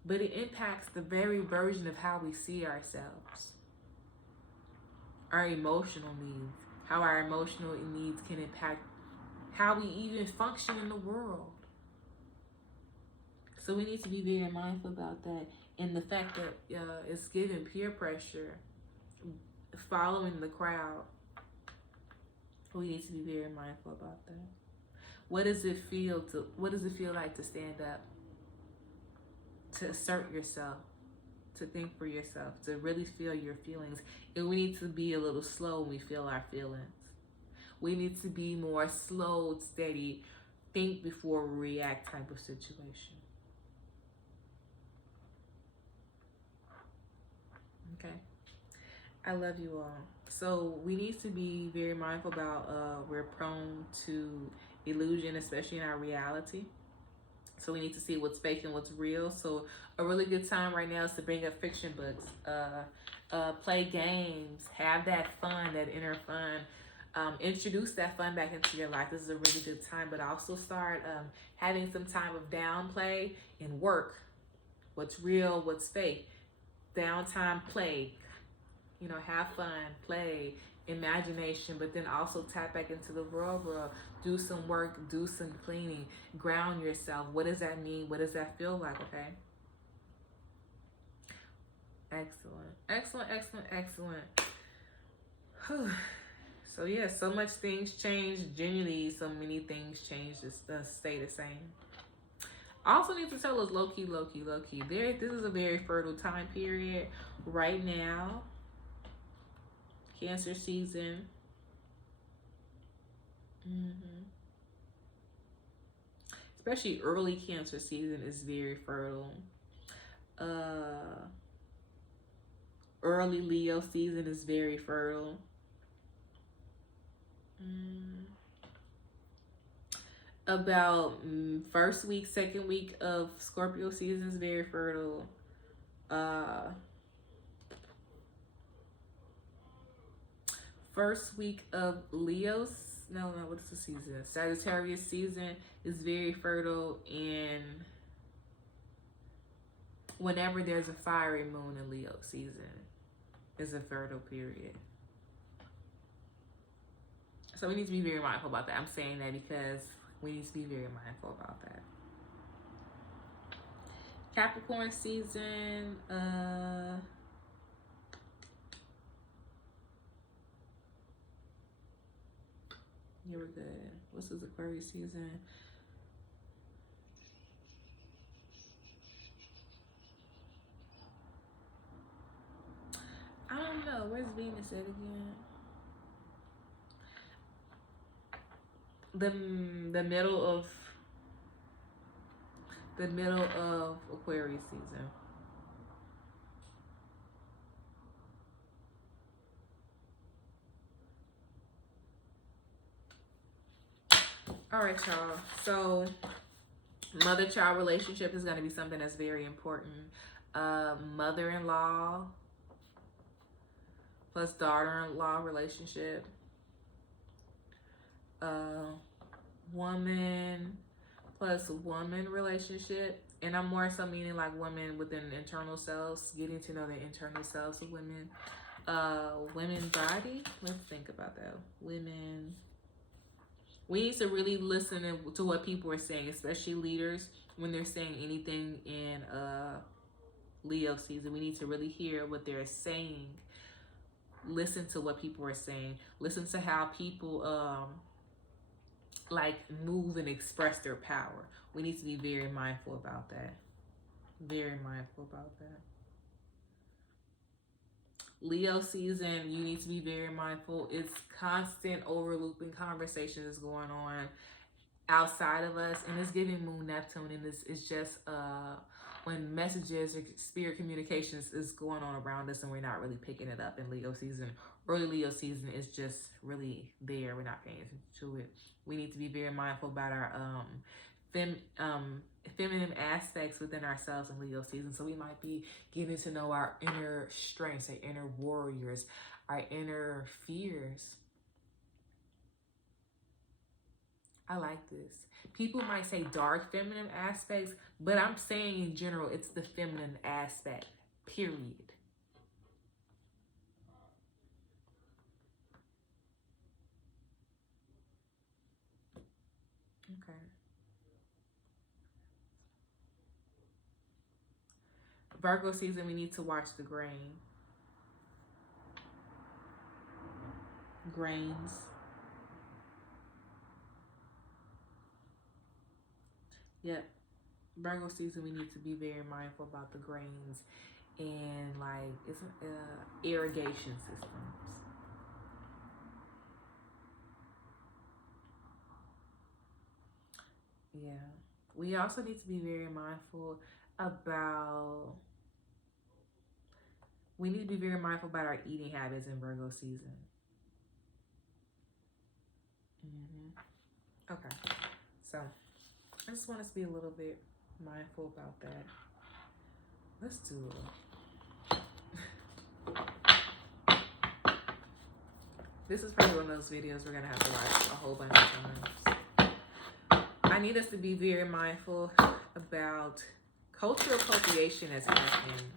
but it impacts the very version of how we see ourselves. Our emotional needs, how our emotional needs can impact how we even function in the world. So we need to be very mindful about that. And the fact that it's giving peer pressure, following the crowd. We need to be very mindful about that. What does it feel like to stand up, to assert yourself, to think for yourself, to really feel your feelings? And we need to be a little slow when we feel our feelings. We need to be more slow, steady, think before we react type of situation. Okay. I love you all. So we need to be very mindful about we're prone to illusion, especially in our reality. So we need to see what's fake and what's real. So a really good time right now is to bring up fiction books, play games, have that fun, that inner fun. Introduce that fun back into your life. This is a really good time, but also start having some time of downplay and work. What's real, what's fake. Downtime, play. Have fun, play, imagination, but then also tap back into the real world. Do some work, do some cleaning, ground yourself. What does that mean? What does that feel like? Okay. Excellent, excellent, excellent, excellent. Whew. So yeah, so much things change. Genuinely, so many things change. Just stay the same. I also need to tell us low key. This is a very fertile time period right now. Cancer season. Especially early Cancer season is very fertile. Early Leo season is very fertile. About first week, second week of Scorpio season is very fertile. First week of what's the season? Sagittarius season is very fertile, and whenever there's a fiery moon in Leo season is a fertile period. So we need to be very mindful about that. I'm saying that because we need to be very mindful about that. Capricorn season, you were good. What's this Aquarius season? I don't know. Where's Venus at again? The middle of Aquarius season. All right, y'all. So mother-child relationship is going to be something that's very important. Mother-in-law plus daughter-in-law relationship. Woman plus woman relationship. And I'm more so meaning like women within internal selves, getting to know the internal selves of women. Women body. Let's think about that. Women. We need to really listen to what people are saying, especially leaders, when they're saying anything in Leo season. We need to really hear what they're saying. Listen to what people are saying. Listen to how people like move and express their power. We need to be very mindful about that. Very mindful about that. Leo season, you need to be very mindful. It's constant overlooping conversations going on outside of us, and it's giving Moon Neptune, and it's just when messages or spirit communications is going on around us and we're not really picking it up in Leo season. Early Leo season is just really there. We're not paying attention to it. We need to be very mindful about our feminine aspects within ourselves in Leo season. So we might be getting to know our inner strengths, our inner warriors, our inner fears. I like this. People might say dark feminine aspects, but I'm saying in general, it's the feminine aspect, period. Okay. Virgo season, we need to watch the grains. Yep. Virgo season, we need to be very mindful about the grains and like it's irrigation systems. Yeah. We also need to be very mindful about our eating habits in Virgo season. Okay. So I just want us to be a little bit mindful about that. Let's do it. This is probably one of those videos we're going to have to watch a whole bunch of times. I need us to be very mindful about cultural appropriation that's happening.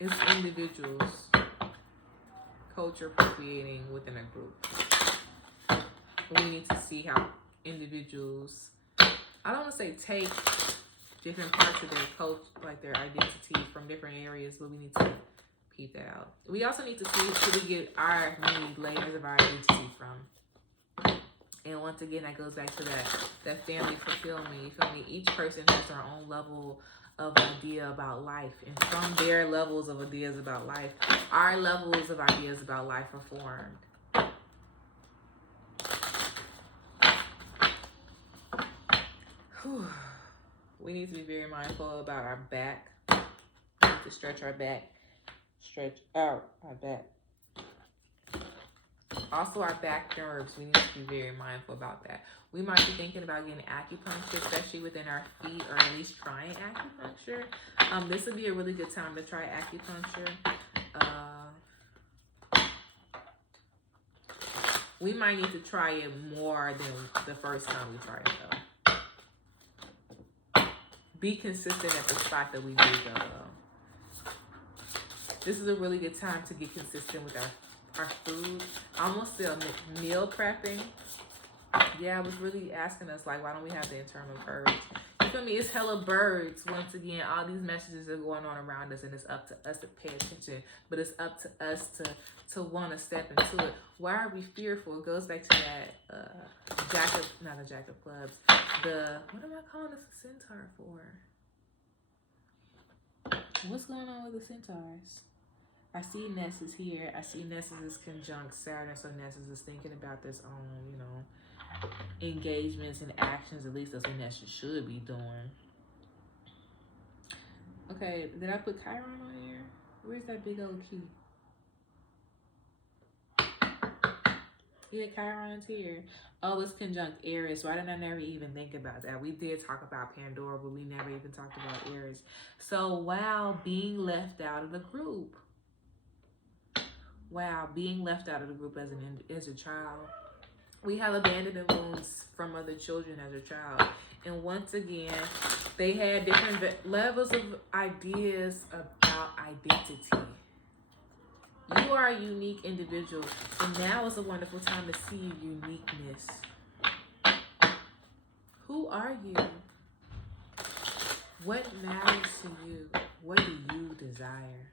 It's individuals culture appropriating within a group. We need to see how individuals, I don't want to say take different parts of their culture, like their identity from different areas, but we need to peep that out. We also need to see who we get our many layers of our identity from. And once again, that goes back to that family fulfillment. You feel me? Each person has their own level of idea about life, and from their levels of ideas about life, our levels of ideas about life are formed. Whew. We need to be very mindful about our back. We need to stretch our back, stretch out our back. Also, our back nerves, we need to be very mindful about that. We might be thinking about getting acupuncture, especially within our feet, or at least trying acupuncture. This would be a really good time to try acupuncture. We might need to try it more than the first time we try it, though. Be consistent at the spot that we do go, though. This is a really good time to get consistent with our food. I almost feel meal prepping. Yeah, I was really asking us, like, why don't we have the internal courage? You feel me? It's hella birds. Once again, all these messages are going on around us, and it's up to us to pay attention. But it's up to us to want to step into it. Why are we fearful? It goes back to that not the jack of clubs. What am I calling this a centaur for? What's going on with the centaurs? I see Nessus here. I see Nessus is conjunct Saturn, so Nessus is thinking about this own, engagements and actions. At least that's what Nessus should be doing. Okay, did I put Chiron on here? Where's that big old key? Yeah, Chiron's here. Oh, it's conjunct Aries. Why did I never even think about that? We did talk about Pandora, but we never even talked about Aries. So, wow, being left out of the group. Wow, being left out of the group as a child. We have abandonment wounds from other children as a child. And once again, they had different levels of ideas about identity. You are a unique individual, and now is a wonderful time to see your uniqueness. Who are you? What matters to you? What do you desire?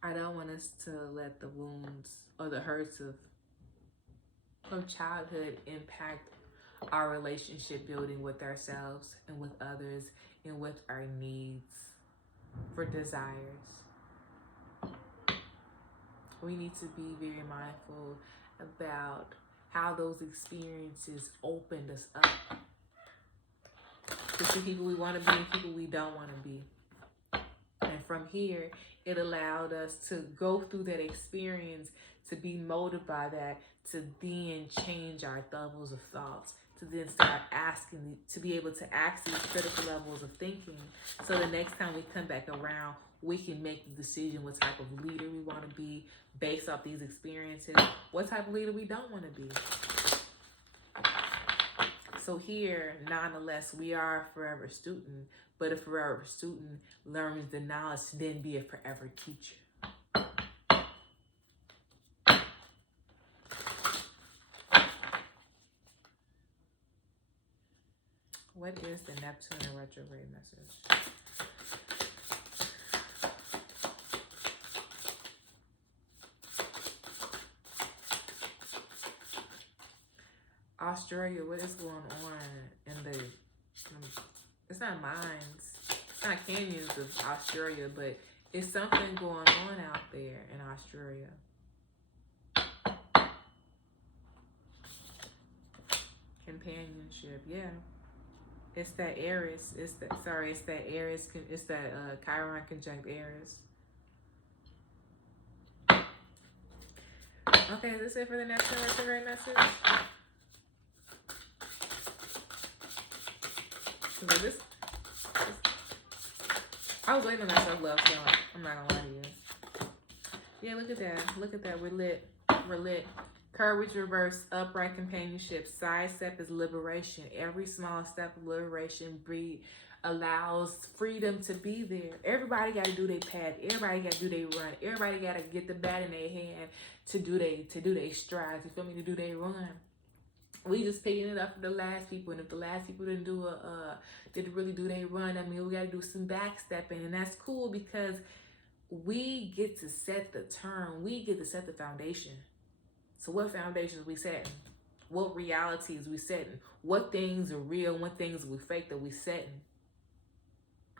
I don't want us to let the wounds or the hurts of childhood impact our relationship building with ourselves and with others and with our needs for desires. We need to be very mindful about how those experiences opened us up to see people we want to be and people we don't want to be. And from here, it allowed us to go through that experience, to be molded by that, to then change our levels of thoughts, to then start asking, to be able to ask these critical levels of thinking. So the next time we come back around, we can make the decision what type of leader we want to be based off these experiences, what type of leader we don't want to be. So here, nonetheless, we are a forever student, but a forever student learns the knowledge to then be a forever teacher. What is the Neptune retrograde message? Australia, what is going on in the, it's not mines, it's not canyons of Australia, but it's something going on out there in Australia. Companionship, yeah. It's that Aries, it's that Aries, it's that Chiron conjunct Aries. Okay, is this it for the Neptune retrograde message? I was waiting on that self-love feeling. I'm not gonna lie to you. Yeah, look at that. Look at that. We're lit. We're lit. Courage reverse, upright companionship. Side step is liberation. Every small step of liberation allows freedom to be there. Everybody got to do their path. Everybody got to do their run. Everybody got to get the bat in their hand to do their strides. You feel me? To do their run. We just picking it up for the last people, and if the last people didn't really do their run, I mean, we got to do some backstepping, and that's cool because we get to set the term. We get to set the foundation. So what foundations we setting? What realities we setting? What things are real? What things are we fake that we setting?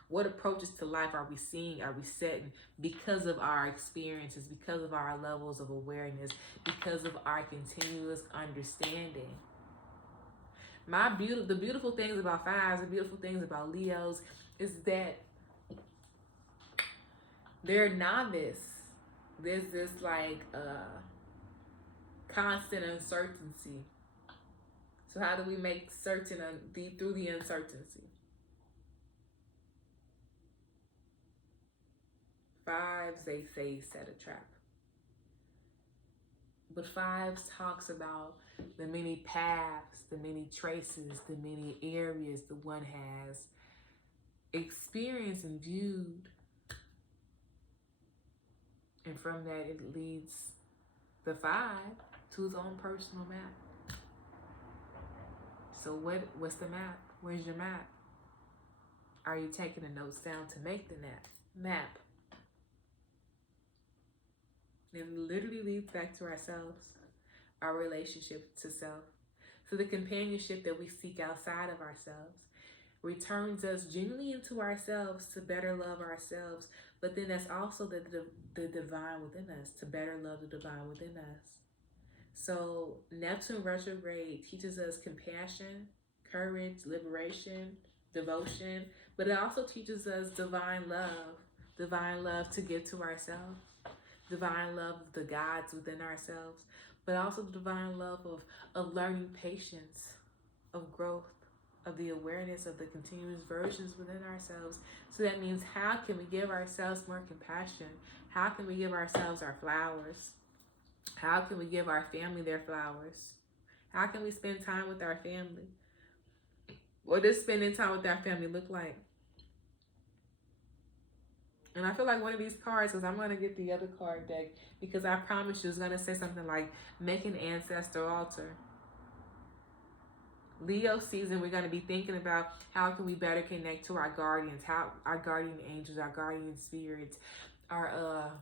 What approaches to life are we seeing? Are we setting because of our experiences, because of our levels of awareness, because of our continuous understanding? The beautiful things about fives, the beautiful things about Leos is that they're novice. There's this like constant uncertainty. So how do we make certain through the uncertainty? Fives, they say, set a trap. But 5 talks about the many paths, the many traces, the many areas the one has experienced and viewed. And from that, it leads the 5 to his own personal map. So what's the map? Where's your map? Are you taking the notes down to make the map? It literally leads back to ourselves, our relationship to self. So the companionship that we seek outside of ourselves returns us genuinely into ourselves to better love ourselves. But then that's also the divine within us, to better love the divine within us. So Neptune retrograde teaches us compassion, courage, liberation, devotion, but it also teaches us divine love to give to ourselves, divine love of the gods within ourselves, but also the divine love of learning patience, of growth, of the awareness of the continuous versions within ourselves. So that means, how can we give ourselves more compassion? How can we give ourselves our flowers? How can we give our family their flowers? How can we spend time with our family? What does spending time with our family look like? And I feel like one of these cards, because I'm going to get the other card deck, because I promise you it's going to say something like, make an ancestor altar. Leo season, we're going to be thinking about how can we better connect to our guardians, how our guardian angels, our guardian spirits, how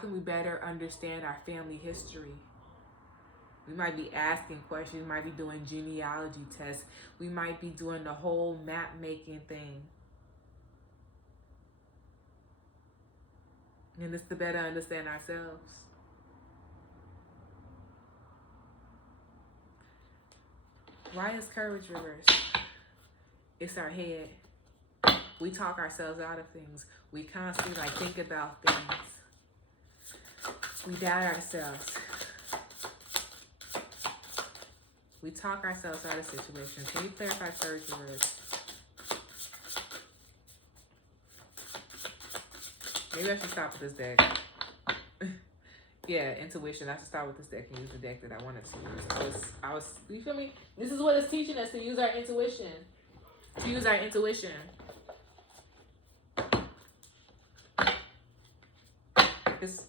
can we better understand our family history? We might be asking questions, we might be doing genealogy tests, we might be doing the whole map making thing. And it's to better understand ourselves. Why is courage reversed? It's our head. We talk ourselves out of things. We constantly think about things. We doubt ourselves. We talk ourselves out of situations. Can you clarify courage reversed? Maybe I should stop with this deck. Yeah, intuition. I should start with this deck and use the deck that I wanted to use. I was, you feel me? This is what it's teaching us, to use our intuition. To use our intuition.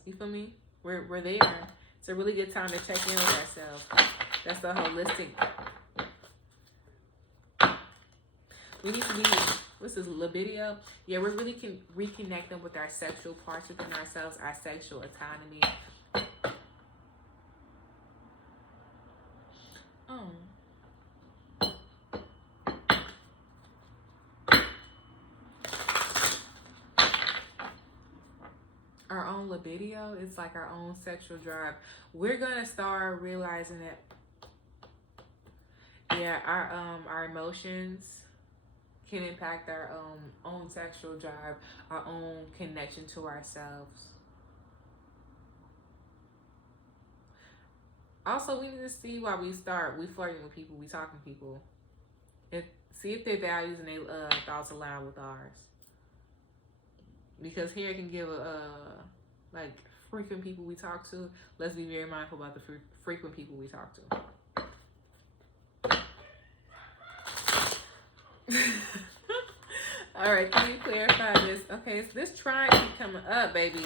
You feel me? We're there. It's a really good time to check in with ourselves. That's the holistic. We need to be, what's this, libido? Yeah, we're really reconnecting with our sexual parts within ourselves, our sexual autonomy. Our own libido, it's like our own sexual drive. We're gonna start realizing that, yeah, our emotions can impact our own sexual drive, our own connection to ourselves. Also, we need to see why we flirting with people, we talking to people. See if their values and their thoughts align with ours. Because here it can give like frequent people we talk to. Let's be very mindful about the frequent people we talk to. All right, can you clarify this? Okay, so this trine keep coming up, baby.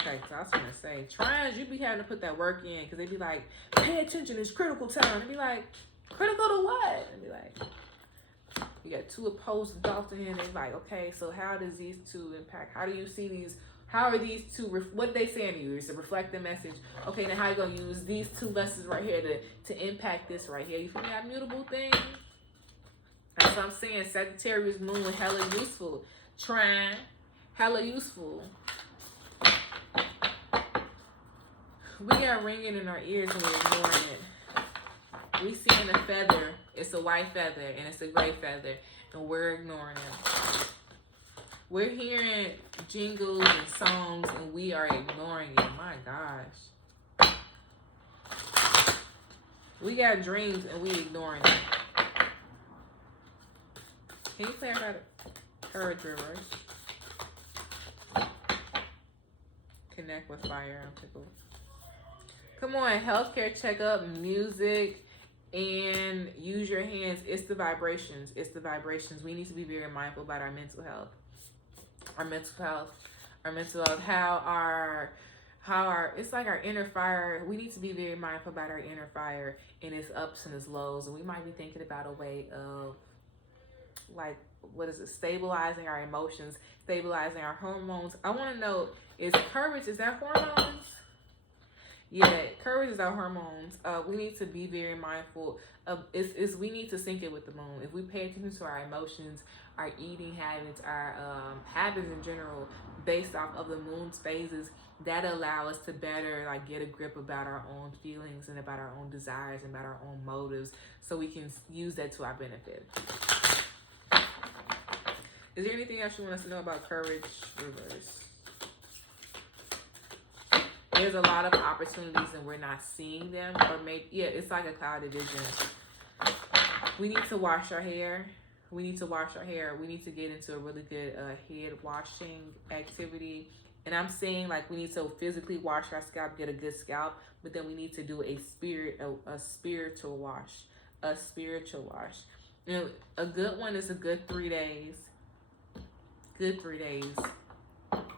Okay, so I was gonna say, trines, you be having to put that work in, because they be like, pay attention, it's critical time. They be like, critical to what? And be like, you got 2 opposing thoughts in here, and they're like, okay, so how does these 2 impact? How do you see these? How are these 2, what they saying to you? Is to reflect the message. Okay, now how you gonna use these 2 lessons right here to impact this right here? You feel me? That mutable thing. That's what I'm saying. Sagittarius moon, hella useful. Trine, hella useful. We got ringing in our ears and we're ignoring it. We seeing a feather. It's a white feather and it's a gray feather, and we're ignoring it. We're hearing jingles and songs and we are ignoring it. My gosh. We got dreams and we ignoring it. Can you clarify the courage reverse? Connect with fire. I'm tickled. Come on, healthcare checkup, music, and use your hands. It's the vibrations. It's the vibrations. We need to be very mindful about our mental health. Our mental health. Our mental health. How our it's like our inner fire. We need to be very mindful about our inner fire and its ups and its lows. And we might be thinking about a way of, like, what is it? Stabilizing our emotions, stabilizing our hormones. I want to know, is courage, is that hormones? Yeah, courage is our hormones. We need to be very mindful of we need to sync it with the moon. If we pay attention to our emotions, our eating habits, our habits in general, based off of the moon's phases, that allow us to better like get a grip about our own feelings and about our own desires and about our own motives, so we can use that to our benefit. Is there anything else you want us to know about courage reverse? There's a lot of opportunities and we're not seeing them, or maybe, yeah, it's like a clouded vision. We need to wash our hair. We need to wash our hair. We need to get into a really good head washing activity. And I'm saying, like, we need to physically wash our scalp, get a good scalp, but then we need to do a spiritual wash. A spiritual wash. You know, a good one is a good 3 days. Good 3 days.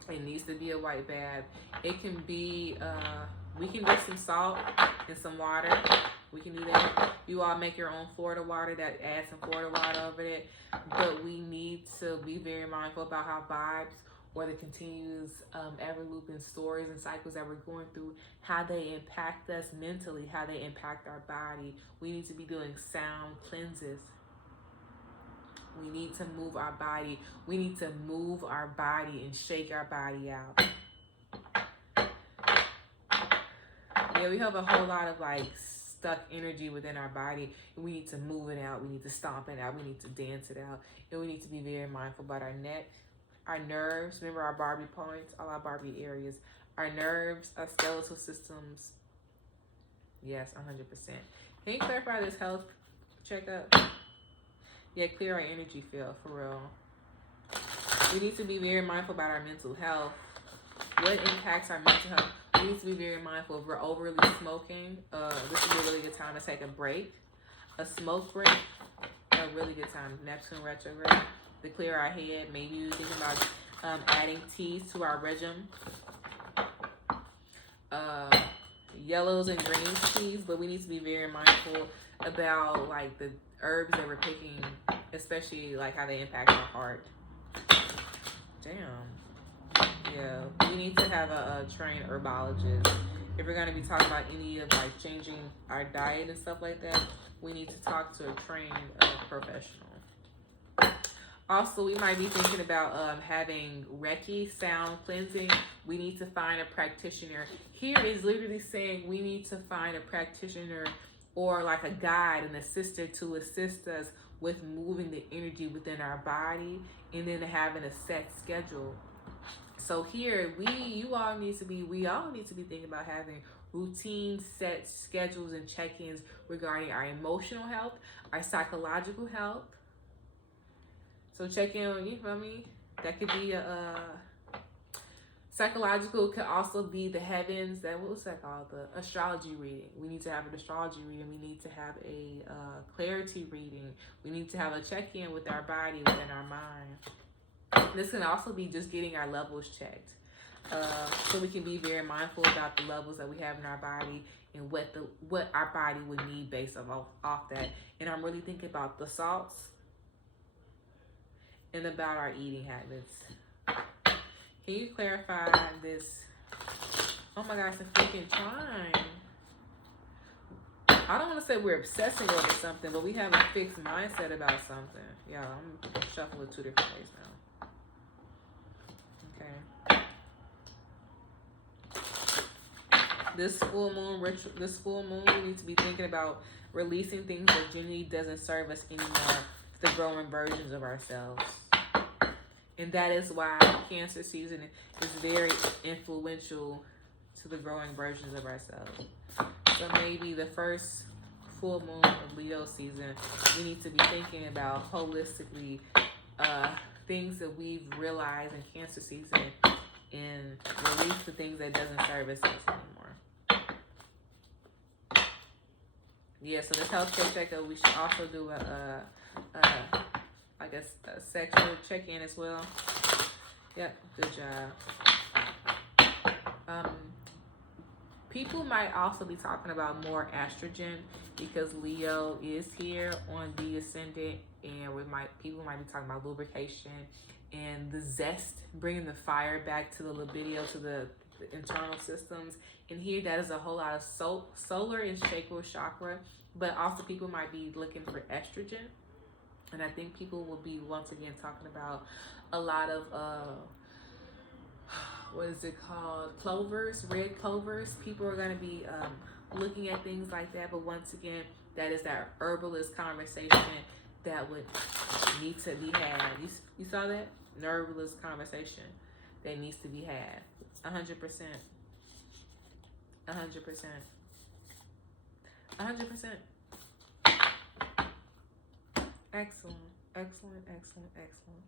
It needs to be a white bath. It can be, we can do some salt and some water. We can do that. You all make your own Florida water, that add some Florida water over it. But we need to be very mindful about how vibes, or the continuous ever-looping stories and cycles that we're going through, how they impact us mentally, how they impact our body. We need to be doing sound cleanses. We need to move our body. We need to move our body and shake our body out. Yeah, we have a whole lot of like stuck energy within our body, and we need to move it out. We need to stomp it out. We need to dance it out. And we need to be very mindful about our neck, our nerves. Remember our Barbie points, all our Barbie areas. Our nerves, our skeletal systems. Yes, 100%. Can you clarify this health checkup? Yeah, clear our energy field, for real. We need to be very mindful about our mental health. What impacts our mental health? We need to be very mindful if we're overly smoking. This would be a really good time to take a break. A smoke break, a really good time. Neptune retrograde, to clear our head. Maybe we're thinking about adding teas to our regimen. Yellows and green teas, but we need to be very mindful about like the herbs that we're picking, especially like how they impact our heart. Damn. Yeah, we need to have a trained herbologist. If we're going to be talking about any of like changing our diet and stuff like that, we need to talk to a trained professional. Also, we might be thinking about having Reiki sound cleansing. We need to find a practitioner. Here is literally saying we need to find a practitioner or like a guide, an assistant to assist us with moving the energy within our body, and then having a set schedule. So here, we all need to be thinking about having routine set schedules and check-ins regarding our emotional health, our psychological health. So check in on, you feel me? That could be psychological, could also be the heavens. What's that called? The astrology reading. We need to have an astrology reading. We need to have a clarity reading. We need to have a check-in with our body, within our mind. This can also be just getting our levels checked. So we can be very mindful about the levels that we have in our body and what our body would need based off that. And I'm really thinking about the salts and about our eating habits. Can you clarify this? Oh my gosh, the freaking time. I don't want to say we're obsessing over something, but we have a fixed mindset about something. Yeah, I'm shuffling 2 different ways now. Okay. This full moon, we need to be thinking about releasing things that genuinely doesn't serve us anymore, the growing versions of ourselves. And that is why Cancer season is very influential to the growing versions of ourselves. So maybe the first full moon of Leo season, we need to be thinking about holistically things that we've realized in Cancer season and release the things that doesn't service us anymore. Yeah, so this healthcare checkup, we should also do I guess a sexual check-in as well. Yep, good job. People might also be talking about more estrogen because Leo is here on the ascendant, and people might be talking about lubrication and the zest, bringing the fire back to the libido, to the internal systems. And here, that is a whole lot of solar and sacral chakra, but also people might be looking for estrogen. And I think people will be once again talking about a lot of what is it called? Clovers, red clovers. People are going to be looking at things like that. But once again, that is that herbalist conversation that would need to be had. You saw that? An herbalist conversation that needs to be had. 100%. 100%. 100%. Excellent. Excellent, excellent, excellent.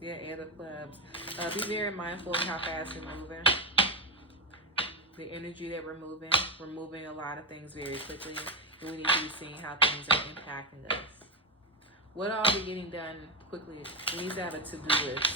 Yeah, and the clubs. Be very mindful of how fast you're moving. The energy that we're moving a lot of things very quickly, and we need to be seeing how things are impacting us. What are we getting done quickly? We need to have a to-do list.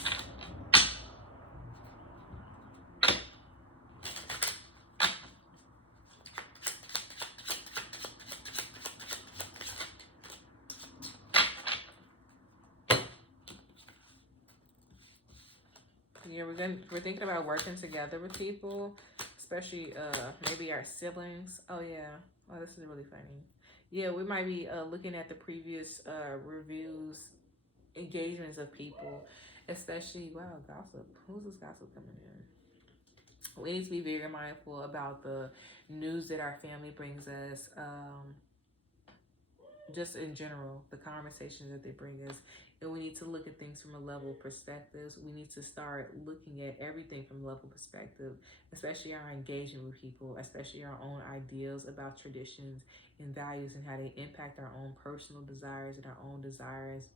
Yeah, we're thinking about working together with people, especially maybe our siblings. Oh yeah, oh this is really funny. Yeah, we might be looking at the previous reviews, engagements of people, especially gossip. Who's this gossip coming in? We need to be very mindful about the news that our family brings us. Just in general, the conversations that they bring us. And we need to look at things from a level of perspectives. We need to start looking at everything from a level perspective, especially our engagement with people, especially our own ideals about traditions and values and how they impact our own personal desires and our own desires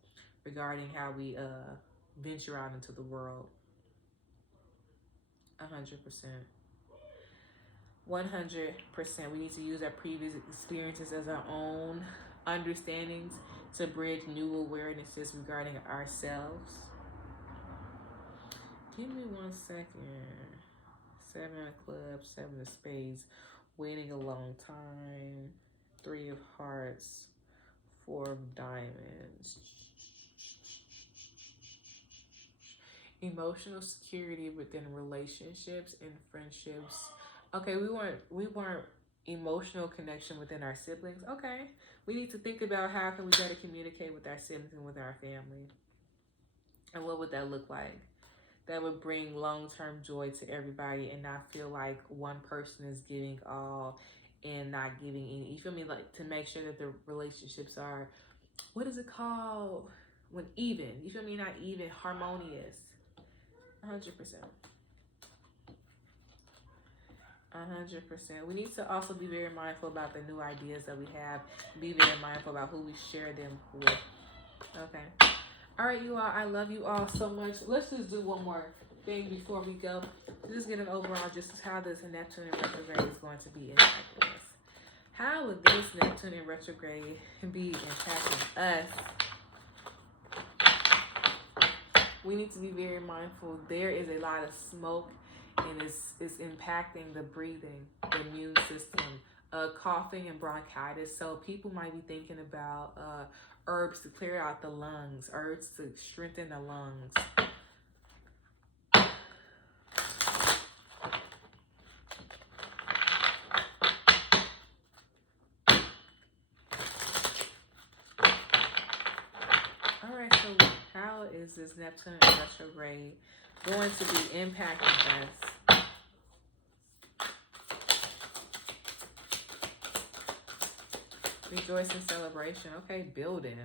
regarding how we venture out into the world. 100%. 100%. We need to use our previous experiences as our own understandings to bridge new awarenesses regarding ourselves. Give me 1 second. 7 of clubs, 7 of spades, waiting a long time. 3 of hearts, 4 of diamonds. Emotional security within relationships and friendships. Okay, we weren't emotional connection within our siblings. Okay, we need to think about how can we better communicate with our siblings and with our family, and what would that look like? That would bring long-term joy to everybody and not feel like one person is giving all and not giving any. You feel me? Like, to make sure that the relationships are, what is it called? When even. You feel me? Not even, harmonious. 100%. 100%. We need to also be very mindful about the new ideas that we have. Be very mindful about who we share them with. Okay. All right, you all. I love you all so much. Let's just do one more thing before we go. Just get an overall just how this Neptune in retrograde is going to be impacting us. How would this Neptune in retrograde be impacting us? We need to be very mindful. There is a lot of smoke, and it's impacting the breathing, the immune system, coughing and bronchitis. So people might be thinking about herbs to clear out the lungs, herbs to strengthen the lungs. All right, so how is this Neptune in retrograde going to be impacting us? Rejoice and celebration. Okay, building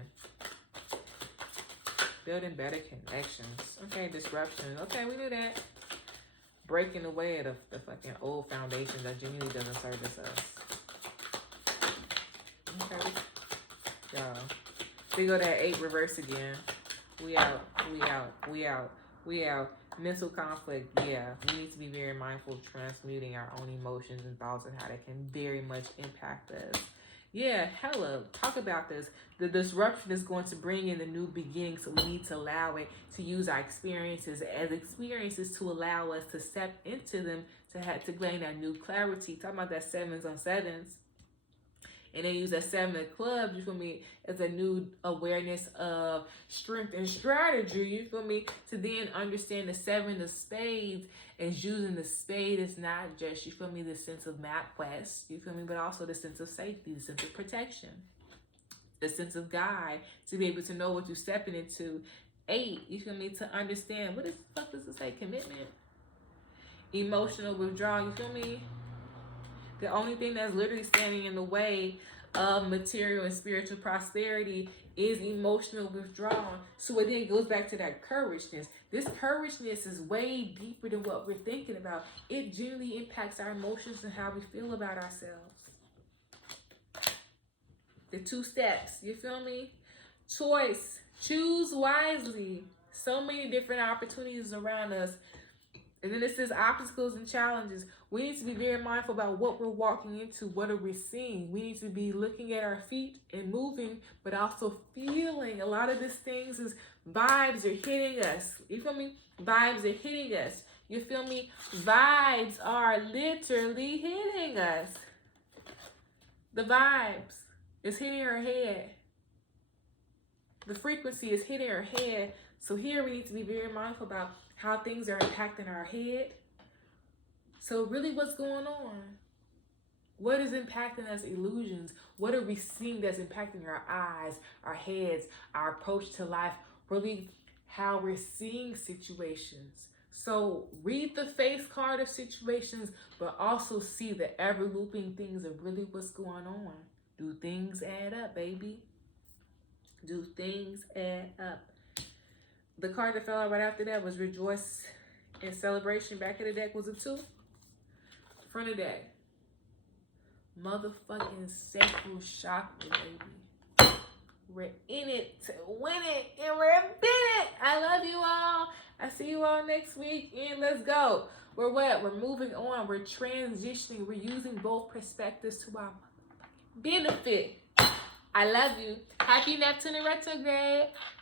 better connections. Okay, disruption. Okay, we do that. Breaking away of the fucking old foundation that genuinely doesn't service us. Okay. y'all. They go that 8 reverse again. We out, we out, we out, we out. Mental conflict, yeah. We need to be very mindful of transmuting our own emotions and thoughts and how that can very much impact us. Yeah, hella, talk about this. The disruption is going to bring in a new beginning, so we need to allow it to use our experiences as experiences to allow us to step into them to gain that new clarity. Talking about that 7s on 7s. And they use that 7 of clubs, you feel me, as a new awareness of strength and strategy, you feel me, to then understand the 7 of spades as using the spade is not just, you feel me, the sense of map quest, you feel me, but also the sense of safety, the sense of protection, the sense of guide, to be able to know what you're stepping into. 8, you feel me, to understand, what the fuck does it say, commitment, emotional withdrawal, you feel me? The only thing that's literally standing in the way of material and spiritual prosperity is emotional withdrawal. So it then goes back to that courageness. This courageness is way deeper than what we're thinking about. It generally impacts our emotions and how we feel about ourselves. The 2 steps, you feel me? Choice, choose wisely. So many different opportunities around us. And then it says obstacles and challenges. We need to be very mindful about what we're walking into. What are we seeing? We need to be looking at our feet and moving, but also feeling. A lot of these things is vibes are hitting us. You feel me? Vibes are hitting us. You feel me? Vibes are literally hitting us. The vibes is hitting our head. The frequency is hitting our head. So here we need to be very mindful about how things are impacting our head. So really, what's going on? What is impacting us? Illusions. What are we seeing that's impacting our eyes, our heads, our approach to life? Really, how we're seeing situations. So read the face card of situations, but also see the ever looping things of really what's going on. Do things add up, baby? Do things add up? The card that fell out right after that was Rejoice and Celebration. Back of the deck was a 2. Front of the deck, motherfucking sacral chakra, baby. We're in it to win it, and we're in it. I love you all. I see you all next week, and let's go. We're what? We're moving on. We're transitioning. We're using both perspectives to our benefit. I love you. Happy Neptune in retrograde.